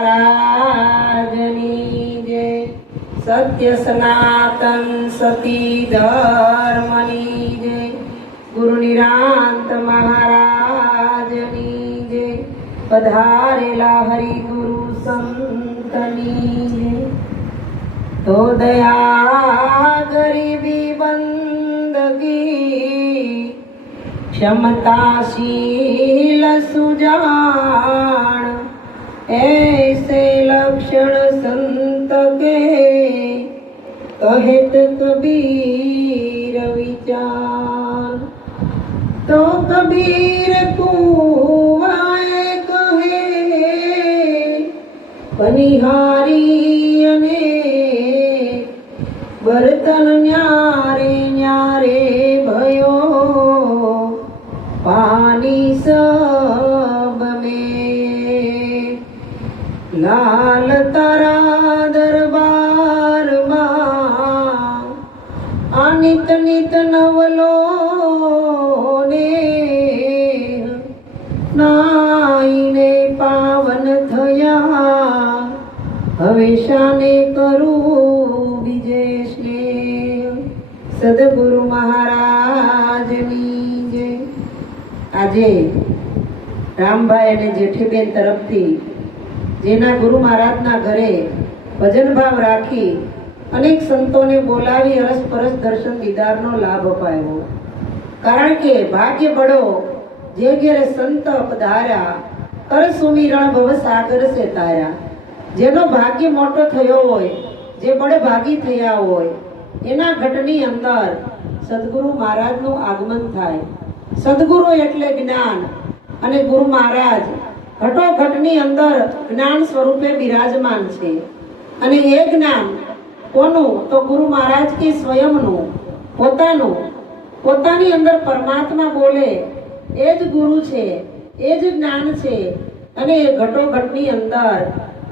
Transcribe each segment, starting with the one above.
महाराजनी जय। सत्य सनातन सती धर्मनी जय। गुरु निरांत महाराजनी जय। पधारेला हरि गुरु संतनी जय। तो दया गरीबी बंदगी क्षमताशील सुजान ऐसे लक्षण संत के कहित कबीर विचार। तो कबीर कुआए कहे बनिहारी अने बर्तन न्यारे न्यारे भयो पानी सब में। लाल तारा दरबार मां अनित नित नवलो ने नाईने पावन थया हवेशाने करू विजय स्नेह। सदगुरु महाराजनी जय। આજે રામભાઈ અને જેઠીબેન તરફથી જેના ગુરુ મહારાજના ઘરે ભજન ભાવ રાખી અનેક સંતોને બોલાવી અરસપરસ દર્શન દીદારનો લાભ અપાયો। કારણ કે ભાગ્ય બળો જે ઘેરે સંત પધાર્યા કર સુમિરણ ભવ સાગર સે તાર્યા। જેનો ભાગ્ય મોટો થયો હોય, જે બળે ભાગી થયા હોય, એના ઘટની અંદર સદગુરુ મહારાજનું આગમન થાય। સદગુરુ એટલે જ્ઞાન અને ગુરુ મહારાજ ઘટોઘટની અંદર જ્ઞાન સ્વરૂપે બિરાજમાન છે। અને એ જ્ઞાન કોનું? તો ગુરુ મહારાજ કે સ્વયંનું, પોતાનું, પોતાની અંદર પરમાત્મા બોલે એ જ ગુરુ છે, એ જ જ્ઞાન છે। અને એ ઘટોઘટની અંદર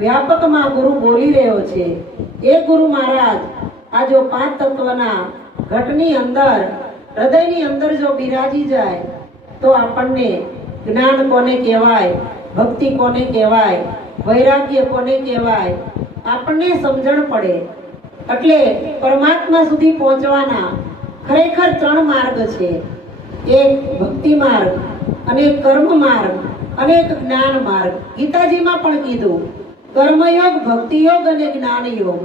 વ્યાપકમાં ગુરુ બોલી રહ્યો છે। એ ગુરુ મહારાજ આ જો પાંચ તત્વના ઘટની અંદર હૃદયની અંદર જો બિરાજી જાય તો આપણને જ્ઞાન કોને કહેવાય, ભક્તિ કોને કહેવાય, વૈરાગ્ય કોને કહેવાય, આપણને સમજણ પડે। એટલે પરમાત્મા સુધી પહોંચવાના ખરેખર ત્રણ માર્ગ છે। એક ભક્તિ માર્ગ, અને એક કર્મ માર્ગ, અને એક જ્ઞાન માર્ગ। ગીતાજીમાં પણ કીધું કર્મયોગ, ભક્તિ યોગ અને જ્ઞાન યોગ।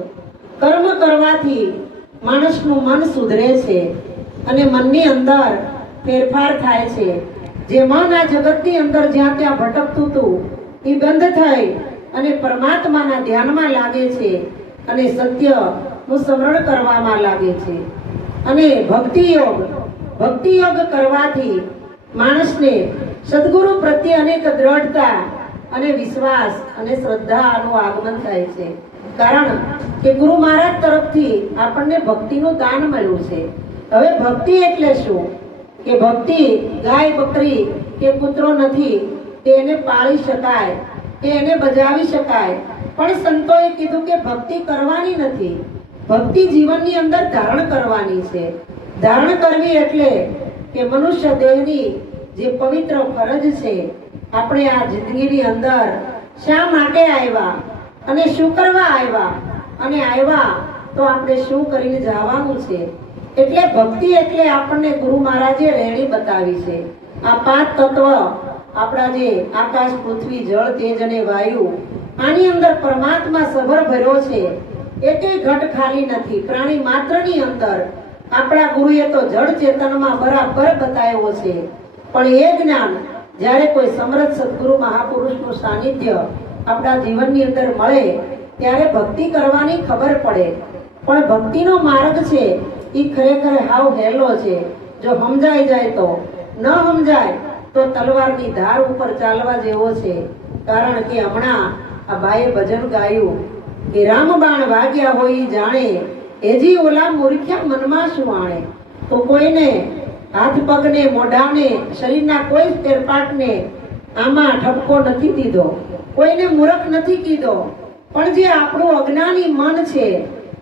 કર્મ કરવાથી માણસનું મન સુધરે છે અને મનની અંદર ફેરફાર થાય છે। જે મન આ જગતની અંદર જ્યાં ત્યાં ભટકતું હતું એ બંધ થઈ અને પરમાત્માના ધ્યાનમાં લાગે છે અને સત્યનું સ્મરણ કરવામાં લાગે છે। અને ભક્તિ યોગ કરવાથી માણસને સદગુરુ પ્રત્યે અનેક દ્રઢતા અને વિશ્વાસ અને શ્રદ્ધાનું આગમન થાય છે। કારણ કે ગુરુ મહારાજ તરફથી આપણને ભક્તિનું દાન મળ્યું છે। હવે ભક્તિ એટલે શું? કે ભક્તિ ગાય બકરી કે કૂતરો નથી કે એને પાળી શકાય કે એને બજાવી શકાય, પણ સંતોએ કીધું કે ભક્તિ કરવાની નથી, ભક્તિ જીવનની અંદર ધારણ કરવાની છે। ધારણ કરવી એટલે કે મનુષ્ય દેહની જે પવિત્ર ફરજ છે, આપણે આ જિંદગીની અંદર શા માટે આવ્યા અને શું કરવા આવ્યા, અને આવ્યા તો આપણે શું કરીને જવાનું છે। એટલે ભક્તિ એટલે આપણને ગુરુ મહારાજે રેણી બતાવી છે। આ પાંચ તત્વ આપણા જે આકાશ, પૃથ્વી, જળ, તેજ અને વાયુ, આની અંદર પરમાત્મા સભર ભર્યો છે। એકેય ઘટ ખાલી નથી। પ્રાણી માત્રની અંદર આપણા ગુરુએ તો જળ ચેતનમાં બરાબર બતાવ્યો છે। પણ એ જ્ઞાન જ્યારે કોઈ સમર્થ સદગુરુ મહાપુરુષનું સાનિધ્ય આપણા જીવનની અંદર મળે ત્યારે ભક્તિ કરવાની ખબર પડે। પણ ભક્તિનો માર્ગ છે એ ખરેખર હાવ હેલો છે। જો સમજાઈ જાય તો, ન સમજાય તો તલવારની ધાર ઉપર ચાલવા જેવો છે। કારણ કે હમણાં આ ભાઈએ ભજન ગાયું કે રામબાણ વાગ્યા હોય જાણે એજી ઓલા મૂર્ખ્યા મનમાં શું આણે। તો કોઈને હાથ પગને, મોઢાને, શરીરના કોઈ ફેરફારને આમાં ઠપકો નથી દીધો, કોઈને મૂર્ખ નથી કીધો, પણ જે આપણું અજ્ઞાની મન છે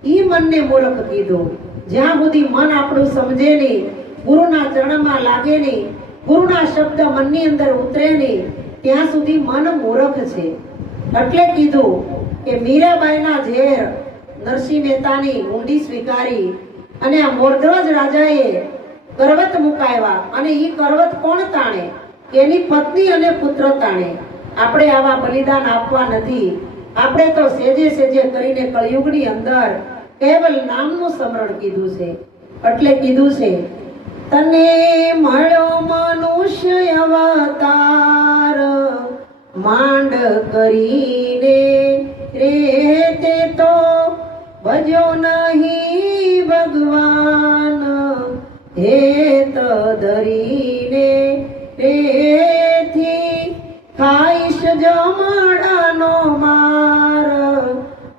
એ મનને મૂર્ખ કીધું। જ્યાં સુધી મન આપણું સમજે નહીં, ગુરુના ચરણમાં લાગે નહીં, ગુરુના શબ્દ મનની અંદર ઉતરે નહીં, ત્યાં સુધી મન મૂર્ખ છે। એટલે કીધું કે મીરાબાઈના ઝેર નરસિંહ મહેતાની ઊંડી સ્વીકારી અને આ મોરધ્વજ રાજાએ કરવત મુકાવ્યા અને ઈ કરવત કોણ તાણે? એની પત્ની અને પુત્ર તાણે. આપણે આવા બલિદાન આપવા નથી. આપણે તો સેજે સેજે કરીને કળિયુગની અંદર કેવલ નામનું સ્મરણ કીધું છે. એટલે કીધું છે, તને મળ્યો મનુષ્ય અવતાર માંડ કરીને રે તે તો ભજો નહીં ભગવાન હેત ધરીને રેથી ખાઈશ જમડાનો માર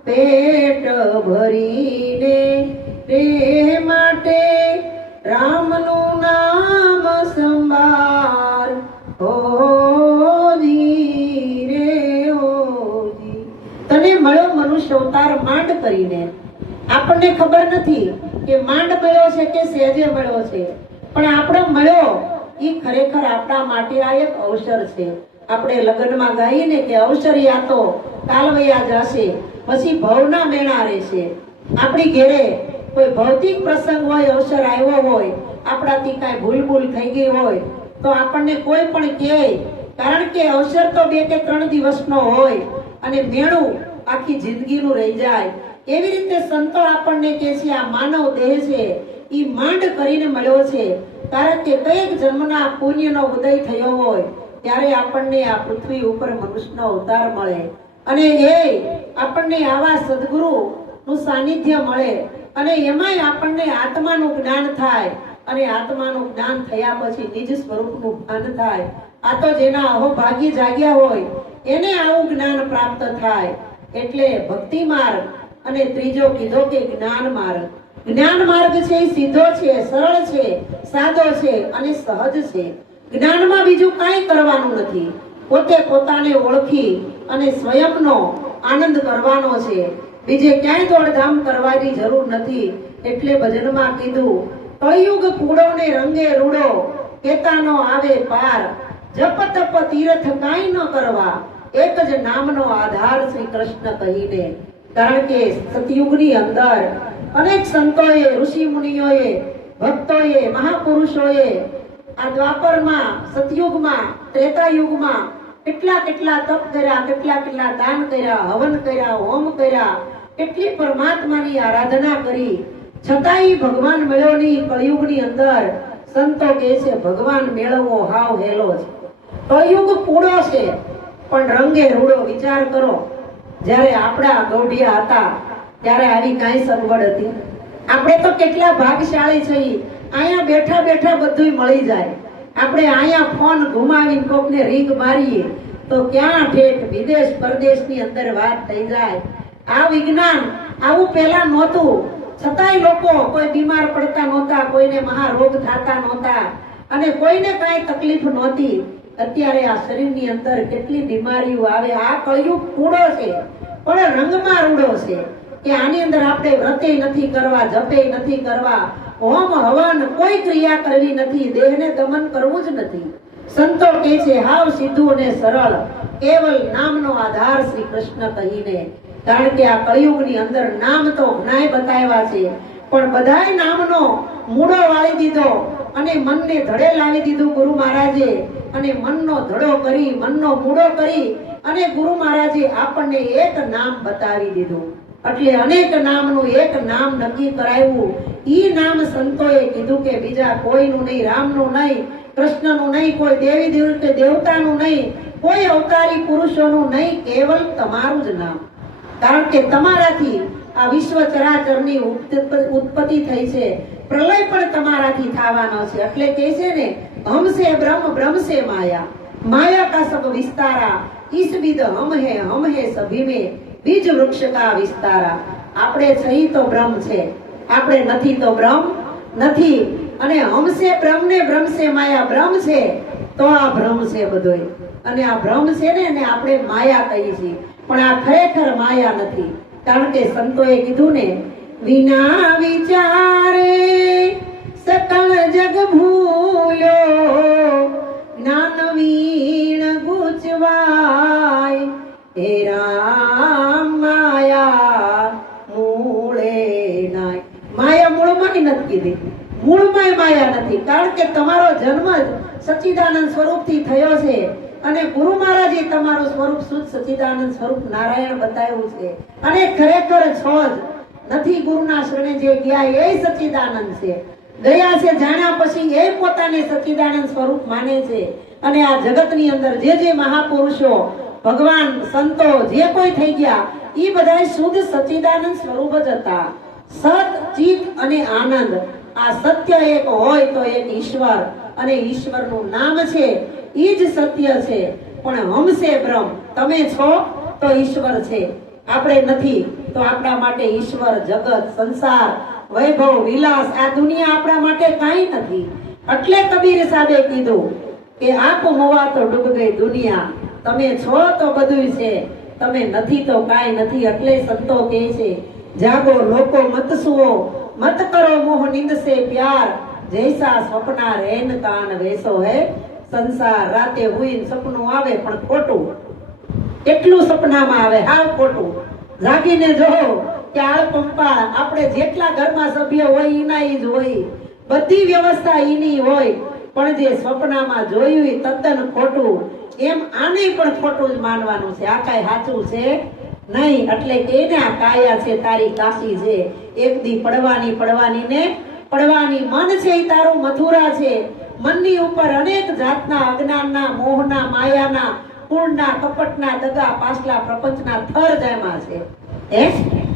પેટ ભરીને રે માટે રામનું નામ સંભાળ હોજી રે હોજી. તને મળ્યો મનુષ્ય અવતાર માંડ કરીને. આપણને ખબર નથી કે માંડ મળ્યો છે કે સહેજે મળ્યો છે, પણ આપણો મળ્યો એ ખરેખર આપણા માટે આ એક અવસર છે. આપણે લગ્નમાં ગાઈએ ને કે અવસર યા તો કાલવયા જશે, પછી ભવના મેળા રહેશે. આપણી ઘેરે કોઈ ભૌતિક પ્રસંગ હોય, અવસર આવ્યો હોય, આપણાથી કાંઈ ભૂલ થઈ ગઈ હોય તો આપણને કોઈ પણ કહે, કારણ કે અવસર તો 2 કે 3 દિવસનો હોય અને મેળું આખી જિંદગીનું રહી જાય. એવી રીતે સંતો આપણને કહે છે આ માનવ દેહ છે એ માંડ કરીને મળ્યો છે, કારણ કે કઈક જન્મના પુણ્યનો ઉદય થયો હોય ત્યારે આપણને આ પૃથ્વી ઉપર મનુષ્યનો અવતાર મળે અને એ આપણને આવા સદગુરુ નું સાનિધ્ય મળે અને એમાંય આપણને આત્માનું જ્ઞાન થાય અને આત્માનું જ્ઞાન થયા પછી નિજ સ્વરૂપનું ભાન થાય. આ તો જેના અહોભાગ્ય જાગ્યા હોય એને આવું જ્ઞાન પ્રાપ્ત થાય. એટલે ભક્તિ માર્ગ અને ત્રીજો કીધો કે જ્ઞાન માર્ગ. જ્ઞાન માર્ગ છે એ સીધો છે, સરળ છે, સાદો છે અને સહજ છે. જ્ઞાનમાં બીજું કાંઈ કરવાનું નથી. પોતે પોતાને ઓળખી અને સ્વયંનો આનંદ કરવાનો છે. બીજે ક્યાંય દોડધામ કરવાની જરૂર નથી. એટલે ભજનમાં કીધું, કળિયુગ કૂડો ને રંગે રૂડો કેતાનો આવે પાર, જપ તપ તીર્થ કાંઈ ન કરવા એક જ નામનો આધાર શ્રી કૃષ્ણ કહીને. કારણ કે સતયુગની અંદર અનેક સંતોએ, ઋષિ મુનિઓએ, ભક્તોએ, મહાપુરુષોએ આ દ્વાપરમાં, સતયુગમાં, ત્રેતાયુગમાં કેટલા તપ કર્યા, કેટલા દાન કર્યા, હવન કર્યા, હોમ કર્યા, કેટલી પરમાત્માની આરાધના કરી, છતાંય ભગવાન મળ્યો નહીં. કળિયુગની અંદર સંતો કહે છે ભગવાન મેળવવો હાવ હેલો છે. કળિયુગ કૂડો છે પણ રંગે રૂડો. વિચાર કરો, જ્યારે આપણા ગૌઢિયા હતા ત્યારે આવી કાંઈ સગવડ હતી? આપણે તો કેટલા ભાગશાળી છીએ. અહીંયા બેઠા બેઠા બધું મળી જાય. આપણે અહીંયા ફોન ઘુમાવીને કોકને રીંગ મારીએ તો ક્યાં ઠેઠ વિદેશ પરદેશની અંદર વાત થઈ જાય. આ વિજ્ઞાન આવું પહેલા નહોતું, છતાંય લોકો કોઈ બીમાર પડતા નહોતા, કોઈને મહારોગ થતા નહોતા અને કોઈને કાંઈ તકલીફ નહોતી. અત્યારે આ શરીરની અંદર કેટલી બીમારીઓ આવે. આ કળિયુગ કૂડો છે પણ રંગમાં રૂડો છે કે આની અંદર આપણે વ્રતે નથી કરવા, જપે નથી કરવા, હોમ હવન કોઈ ક્રિયા કરવી નથી, દેહને દમન કરવું જ નથી. સંતો કહે છે હાવ સીધું અને સરળ, કેવલ નામનો આધાર શ્રી કૃષ્ણ કહીને. કારણ કે આ કળિયુગની અંદર નામ તો ઘણાય બતાવ્યા છે પણ બધાય નામનો મૂળો વાળી દીધો અને મનને ધડે લાવી દીધું ગુરુ મહારાજે. અને મનનો ધડો કરી, મનનો મૂળો કરી અને ગુરુ મહારાજે આપણને એક નામ બતાવી દીધું. એટલે અનેક નામનું એક નામ નક્કી કરાવ્યું. ઈ નામ સંતોએ કીધું કે બીજા કોઈનું નહીં, રામનું નહીં, કૃષ્ણનું નહીં, કોઈ દેવી કે દેવતાનું નહીં, કોઈ અવતારી પુરુષોનું નહીં, કેવલ તમારું જ નામ. કારણ કે તમારાથી આ વિશ્વ ચરાચરની ઉત્પત્તિ થઈ છે, પ્રલય પણ તમારાથી થવાનો છે. એટલે કહે છે ને, હમ સે બ્રહ્મ, બ્રહ્મ સે માયા, માયા કા સબ વિસ્તારા, ઇસ વિદ હમ હે સભી में બીજ વૃક્ષ કા વિસ્તારા. આપણે થઈ તો બ્રહ્મ છે, આપણે નથી તો બ્રહ્મ નથી. અને હમ સે બ્રહ્મ ને બ્રહ્મ સે માયા, બ્રહ્મ છે તો આ ભ્રમ છે બધોય. અને આ ભ્રમ છે ને એને આપણે માયા કહીએ છીએ, પણ આ ખરેખર માયા નથી. કારણ કે સંતોએ કીધું ને, વિના વિચારે સકળ જગ ભૂલ્યો, જ્ઞાન વીણ ગુચવાય હે રામ માયા મૂળે નાય. માયા મૂળમાં નથી કીધી, મૂળમાં માયા નથી, કારણ કે તમારો જન્મ જ સચ્ચિદાનંદ સ્વરૂપથી થયો છે અને ગુરુ મહારાજે તમારું સ્વરૂપ શુદ્ધ સચ્ચિદાનંદ સ્વરૂપ નારાયણ બતાવ્યું છે અને ખરેખર છો જ નથી. ગુરુના શરણે જે ગયા એ સચ્ચિદાનંદ છે, ગયા છે જાણ્યા પછી એ પોતાને સચ્ચિદાનંદ સ્વરૂપ માને છે. અને આ જગતની અંદર જે મહાપુરુષો ભગવાન સંતો જે કોઈ થઈ ગયા એ બધા શુદ્ધ સચ્ચિદાનંદ સ્વરૂપ જ હતા. સત ચિત અને આનંદ, આ સત્ય એક હોય તો એક ઈશ્વર, અને ઈશ્વરનું નામ છે ઈ જ સત્ય છે. પણ હમસે બ્રહ્મ, તમે છો તો ઈશ્વર છે, આપણે નથી તો આપણા માટે ઈશ્વર, જગત, સંસાર, વૈભવ, વિલાસ, આ દુનિયા આપણા માટે કાંઈ નથી. એટલે કબીર સાહેબે કીધું કે આપ હોવા તો ડૂબ ગઈ દુનિયા, તમે છો તો બધું છે, તમે નથી તો કાંઈ નથી. એટલે સંતો કહે છે જાગો લોકો મત સુઓ, મત કરો મોહ નિંદ સે પ્યાર, જૈસા સપના રેન કાન વેસો હે સંસાર. રાતે હુઈને સપનું આવે પણ ખોટું, એટલું સપનામાં આવે હાવ ખોટું. જાગીને જોવો કે આળ પંપા આપણે જેટલા ઘરમાં સભ્ય હોય ઈના ઈ જ હોય, બધી વ્યવસ્થા ઈની હોય, પણ જે સ્વપ્નમાં જોયું એ તદ્દન ખોટું. એમ આને પણ ખોટું જ માનવાનું છે, આ કાંઈ સાચું છે નહીં. એટલે કે ને આ કાયા છે તારી કાશી છે, એક દી પડવાની ને પડવાની. મન છે એ તારું મથુરા છે, મનની ઉપર અનેક જાતના અજ્ઞાનના, મોહના, માયાના, કુળના, કપટના, દગા પાછલા પ્રપંચના થર જામ્યા છે.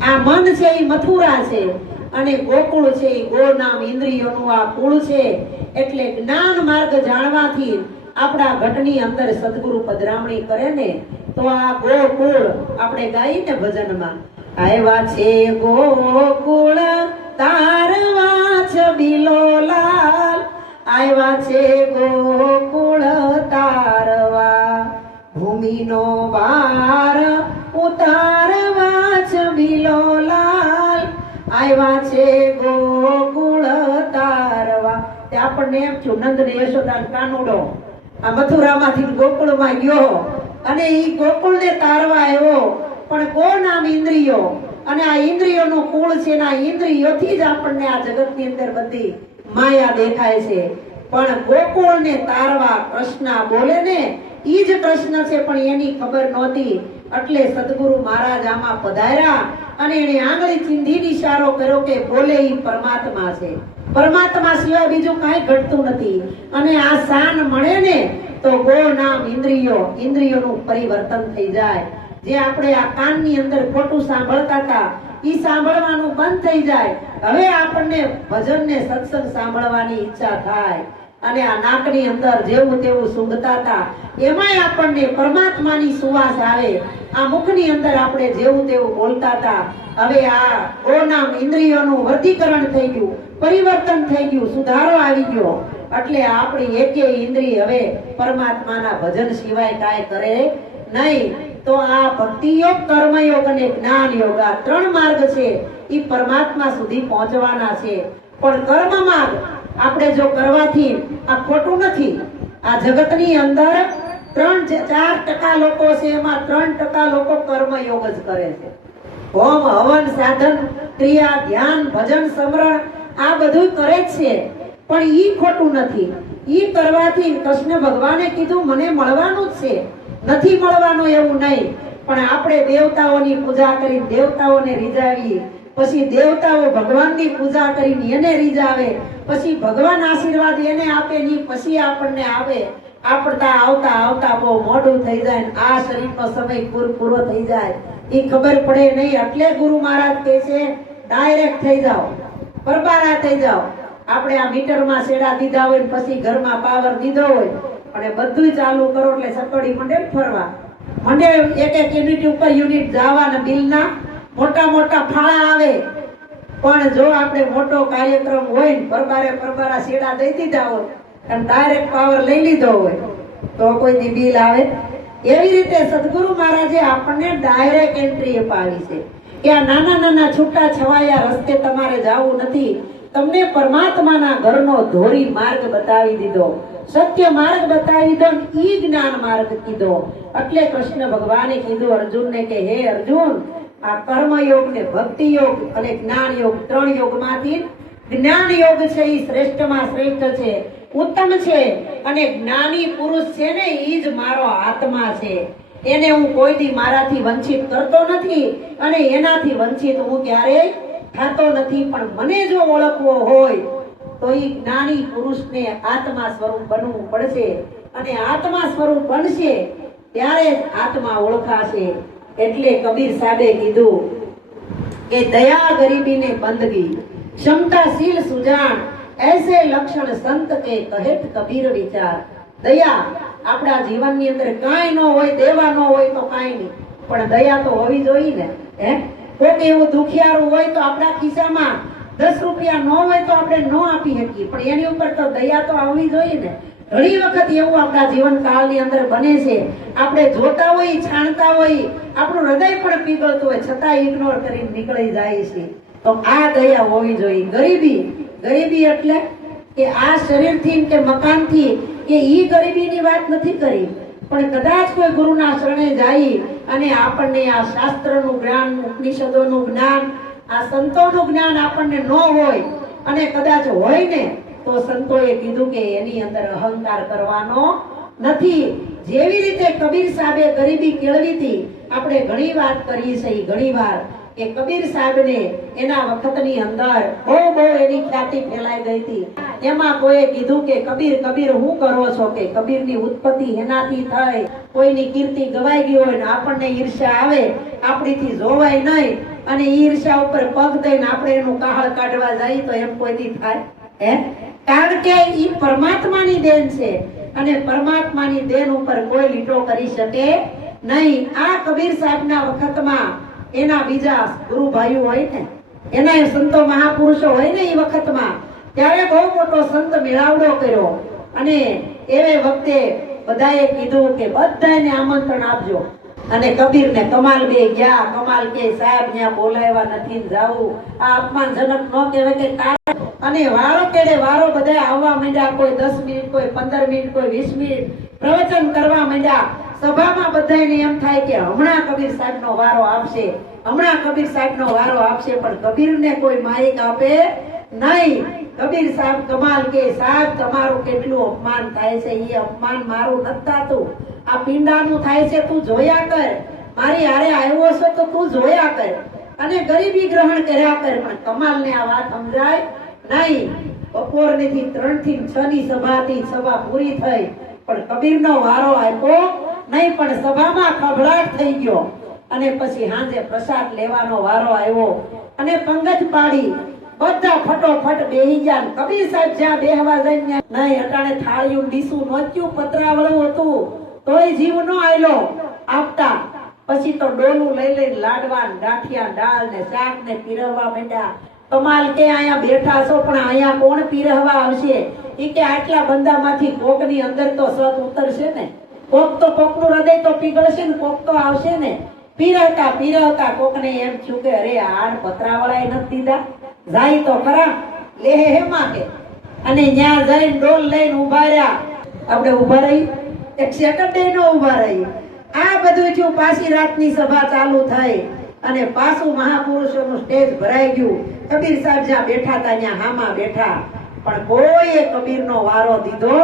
આ મન છે એ મથુરા છે અને ગોકુળ છે એ ગો નામ ઇન્દ્રિયોનું આ કુળ છે. એટલે જ્ઞાન માર્ગ જાણવાથી આપણા ઘટની અંદર સદગુરુ પધરામણી કરે ને તો આ ગોકુળ આપણે ગાઈએ ને ભજનમાં, આવ્યા છે ગોકુળ તારવા છબીલો લાલ, આવ્યા છે ગોકુળ તારવા, ભૂમિનો ભાર ઉતારવા છબીલો લાલ, આવ્યા છે ગોકુળ તારવા. તે આપણને એમ થયું નંદ ને યશોદા કાનુડો આ મથુરામાંથી ગોકુળમાં ગયો અને ઈ ગોકુળને તારવા આવ્યો. પણ ગો નામ ઇન્દ્રિયો, અને આ ઇન્દ્રિયોનું કુળ છે ને આ ઇન્દ્રિયોથી જ આપણને આ જગતની અંદર બધી માયા દેખાય છે. પણ ગોકુળને તારવા કૃષ્ણ બોલે ને ઈ જ કૃષ્ણ છે, પણ એની ખબર નહોતી. એટલે સદગુરુ મહારાજ આમાં પધાર્યા અને એને આંગળી ચીંધીને ઈશારો કર્યો કે બોલે ઈ પરમાત્મા છે, પરમાત્મા સિવાય બીજું કાંઈ ઘટતું નથી. અને આ શાન મળે ને તો ગો નામ ઇન્દ્રિયોનું પરિવર્તન થઈ જાય. જે આપણે આ કાનની અંદર ખોટું સાંભળતા હતા ઈ સાંભળવાનું બંધ થઈ જાય. હવે આપણને ભજન ને સત્સંગ સાંભળવાની ઈચ્છા થાય. અને આ નાકની અંદર જેવું તેવું સૂંઘતા હતા એમાંય આપણને પરમાત્માની સુવાસ આવે. આ મુખની અંદર આપણે જેવું તેવું બોલતા હતા, હવે આ ગો નામ ઇન્દ્રિયોનું વર્ગીકરણ થઈ ગયું, પરિવર્તન થઈ ગયું, સુધારો આવી ગયો. એટલે આપણી એકે ઇન્દ્રિય હવે પરમાત્માના ભજન સિવાય કાંઈ કરે નહીં. તો આ ભક્તિ યોગ, કર્મયોગ અને જ્ઞાન યોગ, આ ત્રણ માર્ગ છે એ પરમાત્મા સુધી પહોંચવાના છે. પણ કર્મ માર્ગ આપણે જો કરવાથી આ ખોટું નથી. આ જગતની અંદર 3-4% લોકો છે, એમાં 3% લોકો કર્મયોગ જ કરે છે. હોમ હવન સાધન ક્રિયા ધ્યાન ભજન સ્મરણ આ બધું કરે જ છે, પણ ઈ ખોટું નથી. ઈ કરવાથી કૃષ્ણ ભગવાને કીધું મને મળવાનું જ છે, નથી મળવાનું એવું નહીં. પણ આપણે દેવતાઓની પૂજા કરી દેવતાઓને રીઝાવીએ, પછી દેવતાઓ ભગવાનની પૂજા કરીને એને રીઝાવે, પછી ભગવાન આશીર્વાદ એને આપે ની પછી આપણને આવે. આપડતા આવતા આવતા બહુ મોડું થઈ જાય, આ શરીરનો સમય પૂરો થઈ જાય એ ખબર પડે નહીં. એટલે ગુરુ મહારાજ કહે છે ડાયરેક્ટ થઈ જાઓ, પરબારા થઈ જાઓ. આપણે આ મીટરમાં શેડા દીધા હોય પછી ઘરમાં પાવર દીધો હોય અને બધું ચાલુ કરો એટલે સકડી મંડે ફરવા મંડે. એક યુનિટ ઉપર યુનિટ જવા ને બિલના મોટા મોટા ફાળા આવે. પણ જો આપણે મોટો કાર્યક્રમ હોય ને પરબારા શેડા દઈ દીધા હોય અને ડાયરેક્ટ પાવર લઈ લીધો હોય તો કોઈ બિલ આવે. એવી રીતે સદગુરુ મહારાજે આપણને ડાયરેક્ટ એન્ટ્રી અપાવી છે કે આ નાના નાના છૂટા છવાયા રસ્તે તમારે જવું નથી. તમને પરમાત્માના ઘરનો ધોરી માર્ગ બતાવી દીધો, સત્ય માર્ગ બતાવી દીધો, ઈ જ્ઞાન માર્ગ કીધો. એટલે કૃષ્ણ ભગવાને કીધું અર્જુનને કે હે અર્જુન, આ કર્મ યોગ ને ભક્તિ યોગ અને જ્ઞાન યોગ, ત્રણ યોગમાંથી જ્ઞાન યોગ છે એ શ્રેષ્ઠમાં શ્રેષ્ઠ છે, ઉત્તમ છે. અને જ્ઞાની પુરુષ છે ને ઈ જ મારો આત્મા છે. એને હું કોઈ દી મારાથી વંચિત કરતો નથી અને એનાથી વંચિત હું ક્યારેય થતો નથી. પણ મને જો ઓળખવો હોય તો એ જ્ઞાની પુરુષને આત્મા સ્વરૂપ બનવું પડશે. અને આત્મા સ્વરૂપ બનશે ત્યારે જ આત્મા ઓળખાશે. એટલે કબીર સાહેબે કીધું કે દયા ગરીબીને બંદગી, ક્ષમતાશીલ સુજાણ, ऐसे लक्षण संत के कहेत कबीर विचार. दया આપણા જીવનની અંદર કાંઈ ન હોય, દેવા ન હોય તો કાંઈ નહીં, પણ દયા તો હોવી જોઈએ ને. કોઈક એવું દુખિયારું હોય તો આપણા ખિસ્સામાં 10 રૂપિયા ન હોય તો આપણે ન આપી શકીએ, પણ એની ઉપર તો દયા તો આવવી જોઈએ ને. ઘણી વખત એવું આપણા જીવન કાળની અંદર બને છે, આપણે જોતા હોય, છાણતા હોય, આપણું હૃદય પણ પીગળતું હોય, છતાં ઇગ્નોર કરીને નીકળી જાય છે. તો આ દયા હોવી જોઈએ. ગરીબી એટલે કે આ શરીરથી કે મકાનથી કે ઈ ગરીબીની વાત નથી કરી, પણ કદાચ કોઈ ગુરુના શરણે જાય અને આપણને આ શાસ્ત્રનું જ્ઞાન, ઉપનિષદોનું જ્ઞાન, આ સંતોનું જ્ઞાન આપણને ન હોય અને કદાચ હોય ને તો સંતોએ કીધું કે એની અંદર અહંકાર કરવાનો નથી. જેવી રીતે કબીર સાહેબે ગરીબી કેળવી હતી, આપણે ઘણી વાત કરી છે ઘણી વાર કે કબીર સાહેબને એના વખતની અંદર બહુ એની ખ્યાતિ ફેલાઈ ગઈ હતી. એમાં કોઈએ કીધું કે કબીર હું કરો છો, કે કબીરની ઉત્પત્તિ એનાથી થઈ, કોઈની કીર્તિ ગવાઈ ગઈ હોય ને આપણને ઈર્ષ્યા આવે, આપણીથી જોવાય નહીં અને ઈર્ષ્યા ઉપર પગ દઈને આપણે એનું કાહળ કાઢવા જઈએ તો એમ કોઈથી થાય? કારણ કે ઈ પરમાત્માની દેન છે અને પરમાત્માની દેન ઉપર કોઈ લીટો કરી શકે નહીં. આ કબીર સાહેબના વખતમાં એના બીજા ગુરુ ભાઈઓ હોય ને, એના સંતો મહાપુરુષો હોય ને એ વખતમાં, ત્યારે બહુ મોટો સંત મેળાવડો કર્યો અને એ વખતે બધાએ કીધું કે બધાને આમંત્રણ આપજો. અને કબીરને કમાલ બે ગયા. કમાલ કે સાહેબ ત્યાં બોલાવ્યા નથી, જાવું આ અપમાનજનક ન કહેવાય કે કારણ. અને વારો કેડે વારો બધા આવવા માંડ્યા, કોઈ 10 મિનિટ, કોઈ 15 મિનિટ, કોઈ 20 મિનિટ પ્રવચન કરવા માંડ્યા. સભામાં બધાને એમ થાય કે હમણાં કબીર સાહેબનો વારો આવશે, હમણાં કબીર સાહેબનો વારો આવશે, પણ કબીરને કોઈ માઇક આપે નહીં. કબીર સાહેબ કમાલ કે સાહેબ તમારું કેટલું અપમાન થાય છે, એ અપમાન મારું નથી થતું, આ પિંડાનું થાય છે, તું જોયા કર, મારી હારે આવ્યો છો તો તું જોયા કર અને ગરીબી ગ્રહણ કર્યા કર. પણ કમાલને આ વાત સમજાય નહીં. બપોરની થી 3 થી 6 ની સભાથી સભા પૂરી થઈ, પણ કબીરનો વારો આપ્યો નહીં. પણ સભામાં ખભડાટ થઈ ગયો અને પછી સાંજે પ્રસાદ લેવાનો વારો આવ્યો અને પંગજ પાડી બધા ફટોફટ બેહી ગયા. કબીર સાહેબ જ્યાં બેહવા જઈને નહીં, અટાણે થાળીયું ડીસું નહોતું, પતરાવળું હતું, તોય જીવ નો આયલો આપતા. પછી તો ડોલું લઈ લાડવા, ગાંઠિયા, દાળ ને શાક ને પીરવવા માંડ્યા. કમાલ કે અહીંયા બેઠા છો પણ અહીંયા કોણ પીરવવા આવશે? ઈ કે આટલા બંદામાંથી કોકની અંદર તો સત ઉતરશે ને, કોક તો કોકનું હૃદય તો પીગળશે ને, કોક તો આવશે ને. પીરવતા કોકને એમ થયું કે અરે આડ પતરાવાળાએ નથી દીધા, જાય તો ખરા લે હેમાં કે. અને ત્યાં જઈને ડોલ લઈને ઉભા રહ્યા. આપણે ઉભા રહી એક સેકન્ડ નો ઉભા રહી. આ બધું થયું. પાછી રાતની સભા ચાલુ થઈ અને પાછું મહાપુરુષોનું સ્ટેજ ભરાઈ ગયું. કબીર સાહેબ જ્યાં બેઠા હતા ત્યાં હામાં બેઠા, પણ કોઈએ કબીરનો વારો દીધો